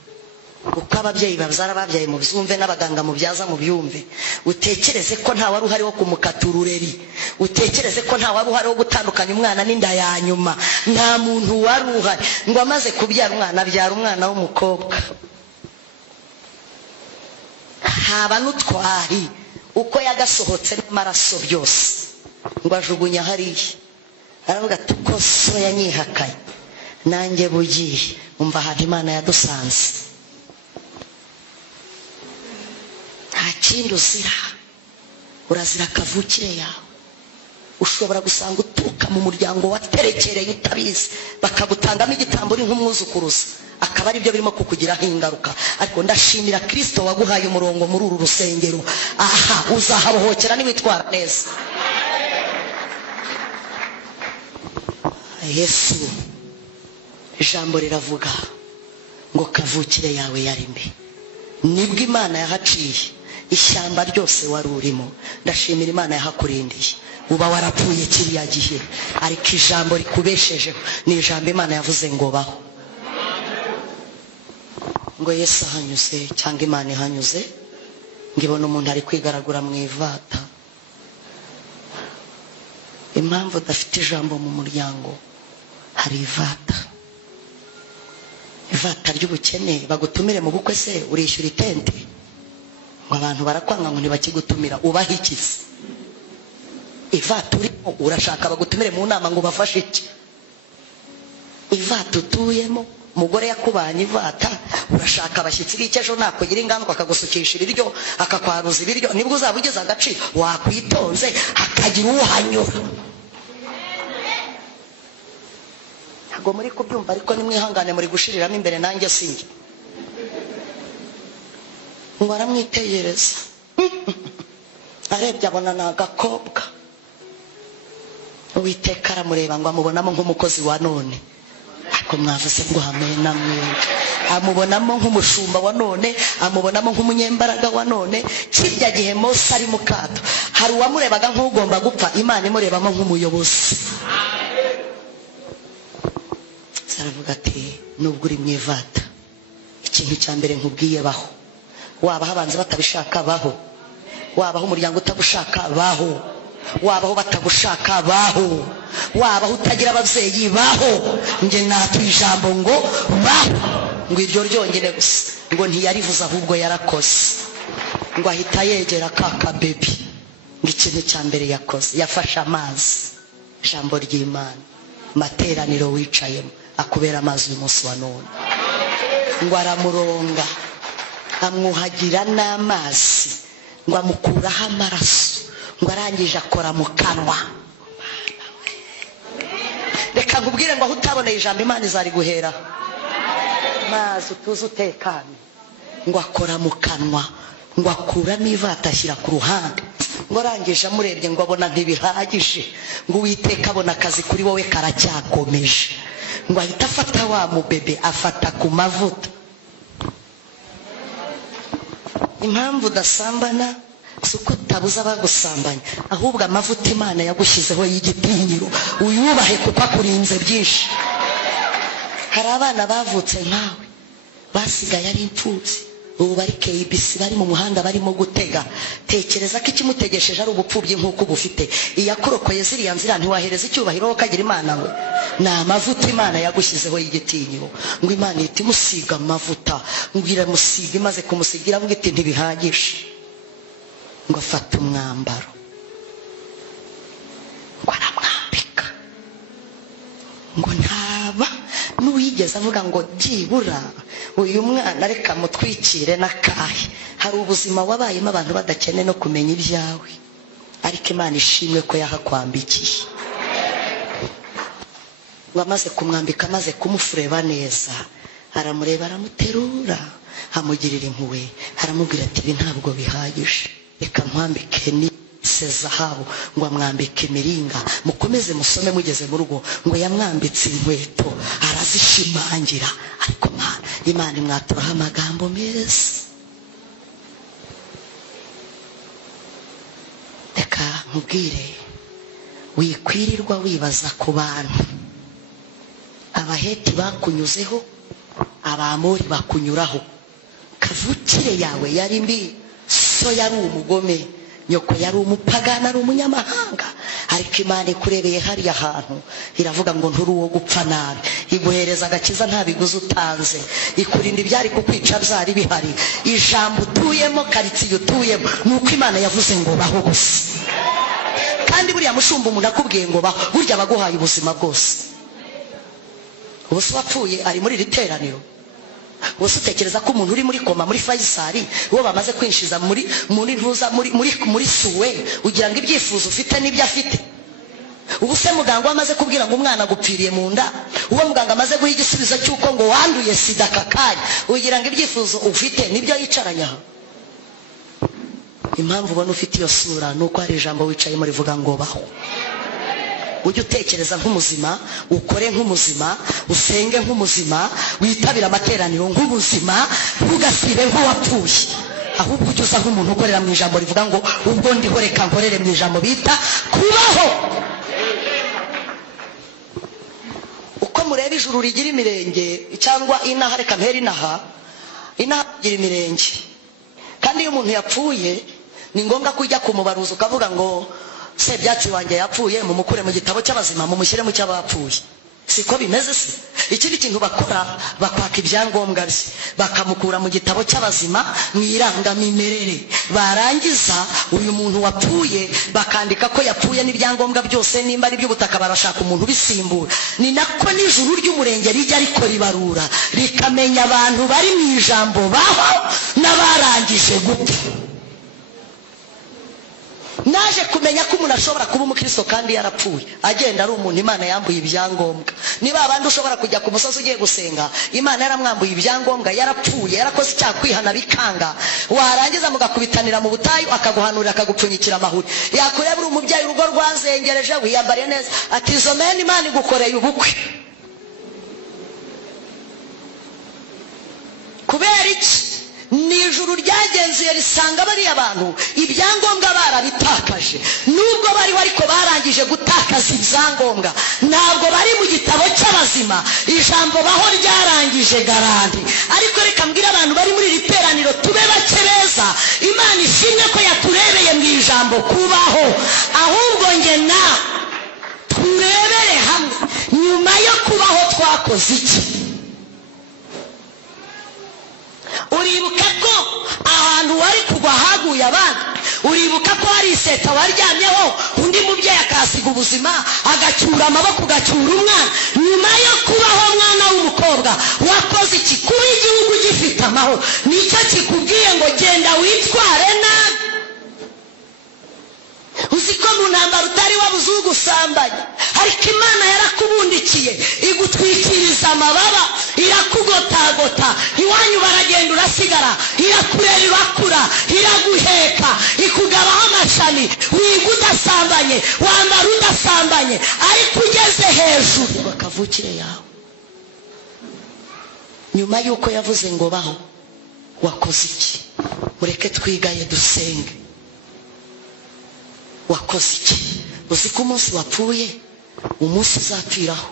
Uko ababyeyi babyara babyaye mu byumve, n'abaganga mu byaza mu byumve. Utekereze ko nta wari uhari wo kumukatura ureri, utekereze ko nta wari uhari wo gutandukanya umwana n'inda ya nyuma. Nta muntu wari uhari. Ngo amaze kubyara umwana, abyara umwana w'umukobwa. Haba n'utwari uko yagasohotse n'amaraso byose, ngo ajugunya hariya. Aravuga ati uko so yanyihakaye nanjye bugiye, umva ahantu Imana yadusanze. Nta kindi uzira, urazira kavukire yawe. Ushobora gusanga uturuka mu muryango waterekereye utabizi, bakagutangamo igitambo uri nk'umwuzukuruza, akaba ari byo birimo kukugiraho ingaruka. Ariko ndashimira Kristo waguhaye umurongo muri uru rusengero. Aha uzahabohokera niwitwara neza. Yesu ijambo riravuga ngo kavukire yawe yari mbi. Nibwo Imana yahaciye ishyamba ryose wari urimo. Ndashimira Imana yahakurindiye. Uba warapfuye kiriya gihe, ariko ijambo rikubeshejeho ni ijambo Imana yavuze ngo baho. Ngo Yesu ahanyuze cyangwa Imana ihanyuze, ngibona umuntu ari kwigaragura mu ivata. Impamvu udafite ijambo mu muryango, hari ivata. Ivata ry'ubukene. Bagutumire mu bukwe se urishyura itente, ngo abantu barakwanga ngo ntibakigutumira, ubahikize. Ivata urimo urashaka bagutumire mu nama ngo bafashe iki? Ivata utuyemo, umugore yakubanye ivata, urashaka abashyitsi b'icyo ejo nakugira inganzwa akagusukisha ibiryo, akakwaruza ibiryo, nibwo uzaba ugeze agaciro. Wakwitonze hakagira uhanyura. Ntabwo muri kubyumva, ariko nimwihangane, muri gushiriramo imbere nanjye sinjye. Ngo aramwitegereza, arebye abona ni agakobwa. Uwiteka aramureba ngo amubonamo nk'umukozi wa none. Ariko mwavuze ngo hamwe na mwe. Amubonamo nk'umushumba wa none, amubonamo nk'umunyembaraga wa none. Kirya gihe Mose ari mu kato, hari uwamurebaga nk'ugomba gupfa, Imana imurebamo nk'umuyobozi. Aravuga ati nubwo uri mu ivata, ikintu cya mbere nkubwiye baho. Wabaho abanze batabishaka baho, wabaho umuryango utagushaka baho, wabaho batagushaka baho, wabaho utagira ababyeyi baho. Nge natuye ijambo ngo baho. Ngo iryo ryongere gusa, ngo ntiyarivuze ahubwo yarakoze. Ngo ahita yegera kaka baby, ikintu cya mbere yakoze yafashe amazi, ijambo ry'Imana, materaniro wicayemo akubera amazi y'umunsi wa none, ngo aramuronga amwuhagira n'amazi, ngo amukuraho amaraso, ngo arangije akora mu kanwa. Reka nkubwire ngo aho utaboneye ijambo Imana izari guhera mazi utuze utekanye, ngo akora mu kanwa, ngo akuramo ivata ashyira ku ruhande, ngo arangije amurebye ngo abona ntibihagije, ngo Uwiteka abona akazi kuri wowe karacyakomeje, ngo ahita afata wa mubebe afata ku mavuta. Impamvu udasambana si uko utabuza abagusambanya, ahubwo amavuta Imana yagushyizeho y'igitinyiro uyubahe kuko akurinze byinshi. Hari abana bavutse nkawe basigaye ari imfubyi, ubu bari KBC bari mu muhanda barimo gutega. Tekereza ko ikimutegesheje ari ubupfubyi nk'uko ubufite. Iyakurokoye ziriya nzira ntiwahereza icyubahiro kagira Imana we. Ni amavuta Imana yagushyizeho y'igitinyiro, ngo Imana iti musiga amavuta, ngo iramusiga, imaze kumusigira avuga iti ntibihagije, ngo afata umwambaro ngo aramwambika, ngo ntaba n'uwigeze avuga ngo byibura uyu mwana reka mutwikire n'akahe. Hari ubuzima wabayemo abantu badakeneye no kumenya ibyawe, ariko Imana ishimwe ko yahakwambikiye. Ngo amaze kumwambika, amaze kumufureba neza, aramureba aramuterura, amugirira impuhwe, aramubwira ati ibi ntabwo bihagije, reka nkwambike ni zahabu, ngo amwambike imiringa. Mukomeze musome mugeze mu rugo, ngo yamwambitse inkweto arazishimangira. Ariko Imana imwaturaho amagambo meza. Reka nkubwire, wikwirirwa wibaza ku bantu. Abaheti bakunyuzeho, Abamori bakunyuraho, kavukire yawe yari mbi, so yari umugome, nyoko yari umupagana, ari umunyamahanga, ariko Imana ikurebeye hariya hantu iravuga ngo nturi uwo gupfa nabi, iguhereza agakiza nta biguzi utanze, ikurinda ibyari kukwica byari bihari. Ijambo utuyemo, karitsiye utuyemo, nuko Imana yavuze ngo baho gusa. Kandi buriya mushumba umuntu akubwiye ngo baho, burya abaguhaye ubuzima bwose. Ubuse wapfuye ari muri iri teraniro? Ubuse utekereza ko umuntu uri muri koma muri Faisal uwo bamaze kwinshiza muri ntuza muri suwe ugira ngo ibyifuzo ufite n'ibyo afite? Ubuse muganga wamaze kubwira ngo umwana gupfiriye mu nda, uwo muganga amaze guha igisubizo cy'uko ngo wanduye sida kakanya, ugira ngo ibyifuzo ufite n'ibyo yicaranya? Impamvu ubona ufite iyo sura nuko hari ijambo wicayemo rivuga ngo baho. Ujye utekereza nk'umuzima, ukore nk'umuzima, usenge nk'umuzima, witabira amateraniro nk'umuzima, ntugasibe nk'uwapfuye, ahubwo ujye uza nk'umuntu ukorera mu ijambo rivuga ngo ubwo ndiho reka nkorere mu ijambo bita kubaho. Uko mureba ijuru rigira imirenge cyangwa inaha, reka mpera inaha igira imirenge. Kandi iyo umuntu yapfuye ni ngombwa kujya kumubaruza ukavuga ngo Sebyatsi wanjye yapfuye, mumukure mu gitabo cy'abazima mumushyire mu cy'abapfuye. Siko bimeze se? Ikindi kintu bakora, bakwaka ibyangombwa bye, bakamukura mu gitabo cy'abazima mu irangamimerere. Barangiza uyu muntu wapfuye bakandika ko yapfuye n'ibyangombwa byose, nimba ari by'ubutaka barashaka umuntu bisimbura. Ni nako n'ijuru ry'umurenge rijya ariko ribarura, rikamenya abantu bari mu ijambo baho n'abarangije gupfa. Naje kumenya ko umuntu ashobora kuba umukristo kandi yarapfuye, agenda ari umuntu Imana yambuye ibyangombwa. Niba abandi ushobora kujya ku musozi ugiye gusenga, Imana yaramwambuye ibyangombwa, yarapfuye, yarakoze icyaha kwihana bikanga, warangiza mugakubitanira mu butayu akaguhanurira akagupfunyikira amahuri. Yakureba uri umubyeyi urugo rwazengereje wiyambariye neza, ati izo mene Imana igukoreye ubukwe. Kubera iki? Ni ijuru ryagenzuye risanga bari abantu ibyangombwa barabitakaje. Nubwo bari ariko barangije gutakaza ibyangombwa, ntabwo bari mu gitabo cy'abazima. Ijambo baho ryarangije garanti. Ariko reka mbwira abantu bari muri iri teraniro, tube bake beza. Imana ishimye ko yaturebeye mu ijambo kubaho, ahubwo nge na turebere hamwe nyuma yo kubaho twakoze iki. Uribuka ko ahantu wari kugwa haguye abandi? Uribuka ko hari ari iseta waryamyeho undi mubyeyi akasiga ubuzima agacyura amaboko ugacyura umwana nyuma yo kubaho mwana w'umukobwa wakoze iki kuba igihugu gifite amahoro nicyo kikubwiye ngo genda witware nabi uziko mu ntambara utari wabuze ugusambanya ariko Imana yarakubundikiye igutwikiriza amababa irakugotagota iwanyu baragenda urasigara irakurera irakura iraguheka ikugabaho amashami wiga udasambanye wambara udasambanye ariko ugeze hejuru bakavukire yawe nyuma yuko yavuze ngo baho wakoze iki mureke twigaye dusenge wakoze iki uzi ko umunsi wapfuye umunsi uzapfiraho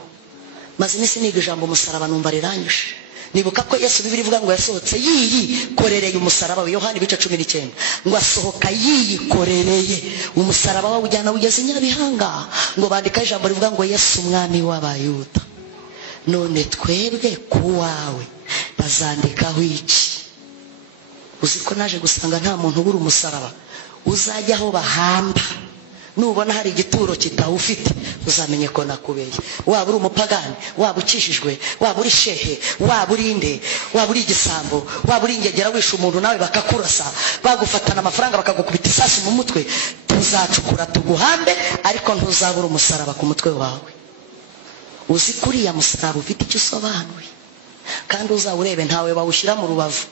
maze nisi niga ijambo umusaraba numva riranyishe nibuka ko Yesu Bibiliya ivuga ngo yasohotse yiyikorereye umusaraba wa Yohana 19 ngo asohoka yiyikorereye umusaraba wa ujyana ugeze Nyabihanga ngo bandika ijambo rivuga ngo Yesu umwami w'abayuda none twebwe kuwawe bazandikaho iki uzi ko naje gusanga nta muntu ubura umusaraba uzajya aho bahamba nubona hari igituro kitawufite uzamenye ko nakubeye waba uri umupagani waba ukishijwe waba uri shehe waba uri inde waba uri igisambo waba uri ingegera wisha umuntu nawe bakakurasa bagufatana amafaranga bakagukubita isasu mu mutwe tuzacukura tuguhambe ariko ntuzabura umusaraba ku mutwe wawe uzi kuriya musaraba ufite icyo usobanuye kandi uzawurebe ntawe bawushyira mu rubavu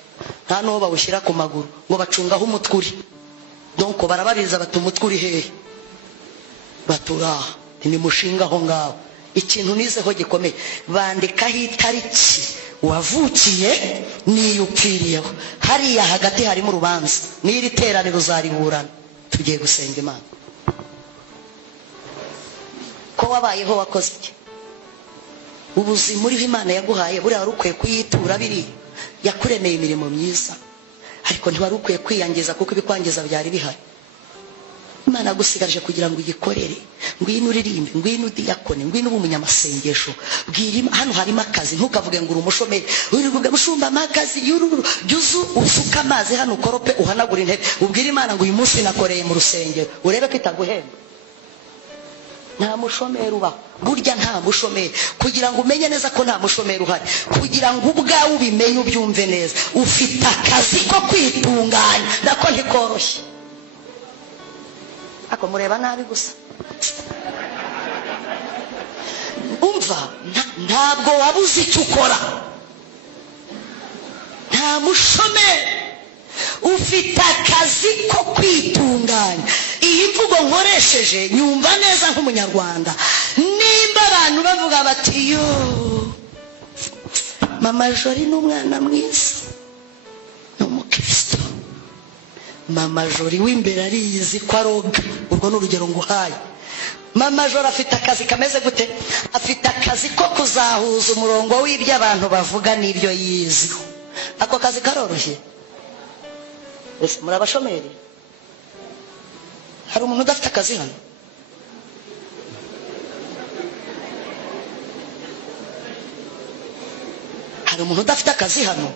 nta n'uwo bawushyira ku maguru ngo bacungaho umutwe uri donc barabariza bati umutwe uri hehe baturaha ni mushinga aho ngaho ikintu nizeho gikomeye bandikaho itariki wavukiye niyo upfiriyeho hariya hagati harimo urubanza n'iri teraniro uzariburana tugiye gusenga Imana ko wabayeho wakoze iki ubuzima uriho Imana yaguhaye buri warukwiye kuyitura biri yakuremeye imirimo myiza ariko ntiwari ukwiye kwiyangiza kuko ibikwangiza byari bihari Imana yagusigaje kugira ngo uyikorere ngwino uririmbe ngwino udiyakone ngwino umunyamasengesho bwira hano harimo akazi ntukavuge ngo uri umushomeri urivuga mushumba amakazi yururu juzu usuka amazi hano ukorope uhanagura intebe ubwira Imana ngo uyu munsi nakoreye mu rusengero urebe ko itaguhemba nta mushomeri ubaho burya nta mushomeri kugira ngo umenye neza ko nta mushomeri uhari kugira ngo ubwawe ubimenye ubyumve neza ufite akazi ko kwitunganya nako ntikoroshye ako mureba nabi gusa umva ntabwo wabuze icyo ukora nta mushomeri ufite akazi ko kwitunganya iyi mvugo nkoresheje nyumva neza nk'umunyarwanda nimba abantu bavuga bati yo mama Jori n'umwana mwiza n'umukristo mama Jori w'imbere ariyizi ko aroga urwo n'urugero nguhaye mama Jori afite akazi kameze gute afite akazi ko kuzahuza umurongo w'ibyo abantu bavuga n'ibyo yizi ako kazi karoroshye ese muri abashomeri hari umuntu udafite akazi hano hari umuntu udafite akazi hano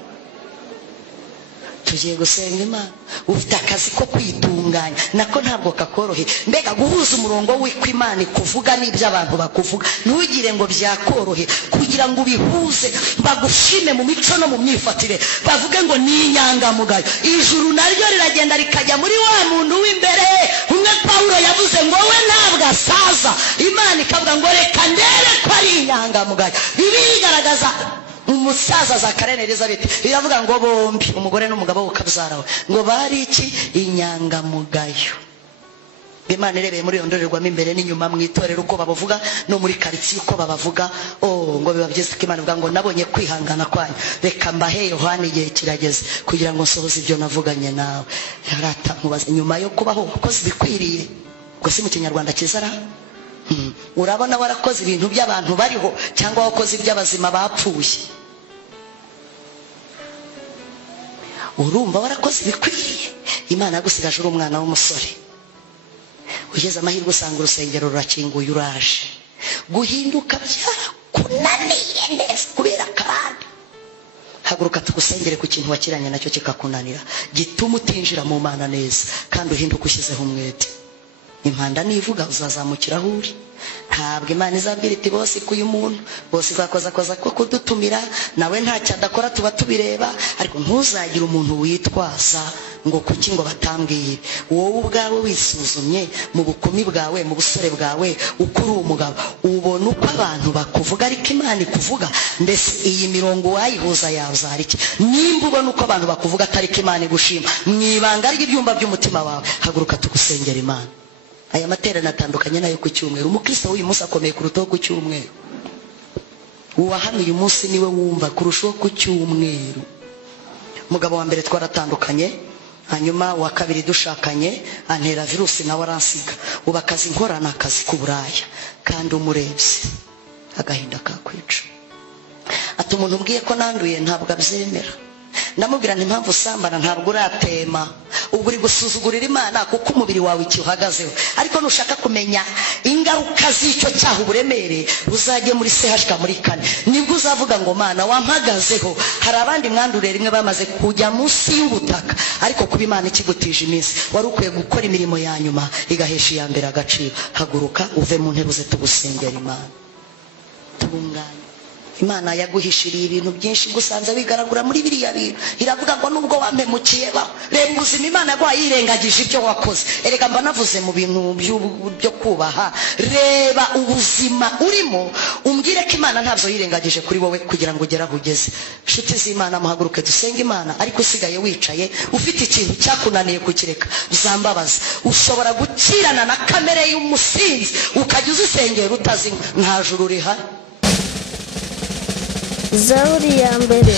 tugiye gusenga Imana ufite akazi ko kwitunganya nako ntabwo kakorohe mbega guhuza umurongo w'iko Imana ikuvuga n'ibyo abantu bakuvuga ntugire ngo byakorohe kugira ngo ubihuze bagushime mu mico no mu myifatire bavuge ngo ni inyangamugayo ijuru naryo riragenda rikajya muri wa muntu w'imbere umwe Paulo yavuze ngo we ntabwo asaza Imana ikavuga ngo reka ndebe ko ari inyangamugayo bigaragaza umusaza Zakariya Elizabeth iravuga ngo bombi umugore n'umugabo ukabyarawe ngo bari iki inyangamugayo Imana irebeye muri yondorerwamo imbere n'inyuma mu itorero uko babavuga no muri quartier uko babavuga ngo biba byiza ko Imana ivuga ngo nabonye kwihangana kwanyu reka mbahe Yohana igihe kirageze kugira ngo nsohoze ibyo navuganye nawe yaratankubaza nyuma yo kubaho wakoze bikwiriye ngo si mu kinyarwanda kizara urabona warakoze ibintu by'abantu bariho cyangwa wakoze iby'abazima bapfuye urumva warakoze bikwiriye Imana yagusigaje uri umwana w'umusore ugeze amahirwe usanga urusengero rurakinguye uraje guhinduka byarakunaniye neza kubera karande haguruka tugusengere ku kintu wakiranye nacyo kikakunanira gituma utinjira mu Mana neza kandi uhinduka ushyizeho umwete. Impanda nivuga uzazamukira aho uri. Ntabwo Imana izabwira iti bose kuyu muntu bose bakoza ko kudutumira nawe ntacyo adakora tuba tubireba, ariko ntuzagire umuntu witwaza ngo kuki ngo batambwiye. Wowe ubwawe wisuzumye mu bukumi bwawe, mu busore bwawe, ukuri umugabo, ubona uko abantu bakuvuga ariko Imana ikuvuga. Mbese iyi mirongo wayihuza yazara iki? Nimba ubona uko abantu bakuvuga atari ko Imana igushima, mwibanga ry'ibyumba by'umutima wawe, haguruka tugusengera Imana. Aya materaniro atandukanye nayo ku cyumweru. Umukristo w'uyu munsi akomeye kuruta ku cyumweru. Uwa hano uyu munsi niwe wumva kurushaho ku cyumweru. Umugabo wa mbere twaratandukanye, hanyuma wa kabiri dushakanye antera virusi nawe aransiga. Uba akazi nkorana akazi k'uburaya kandi umurebye agahinda kakwica. Ati umuntu umbwiye ko nanduye ntabwo abyemera. Ndamubwira nti impamvu usambana ntabwo uratema, ubwo uri gusuzugurira Imana kuko umubiri wawe icyo uhagazeho. Ariko nushaka kumenya ingaruka z'icyo cyaha uburemere, uzajye muri CHK muri kane, nibwo uzavuga ngo Mana wampagazeho. Hari abandi mwandure rimwe bamaze kujya munsi y'ubutaka, ariko kuba Imana ikigutije iminsi wari ukwiye gukora imirimo ya nyuma igahesha iya mbere agaciro. Haguruka uve mu ntebe ze tugusengera Imana. Tubunganye. Imana yaguhishiriye ibintu byinshi gusanze bigaragura muri biriya bintu. Iravuga ngo nubwo wampemukiye baho, reba ubuzima Imana yaguhaye yirengagije ibyo wakoze. Erega mba navuze mu bintu byo kubaha. Reba ubuzima urimo, umbwire ko Imana ntabyo yirengagije kuri wowe kugira ngo ugere aho ugeze. Nshuti z'Imana muhaguruke dusenge Imana. Ariko usigaye wicaye ufite ikintu cyakunaniye kukireka, uzambabaza. Ushobora gukirana na kamere y'umusinzi ukajya uzisengera utazi nta juru rihari. Zaburi ya mbere.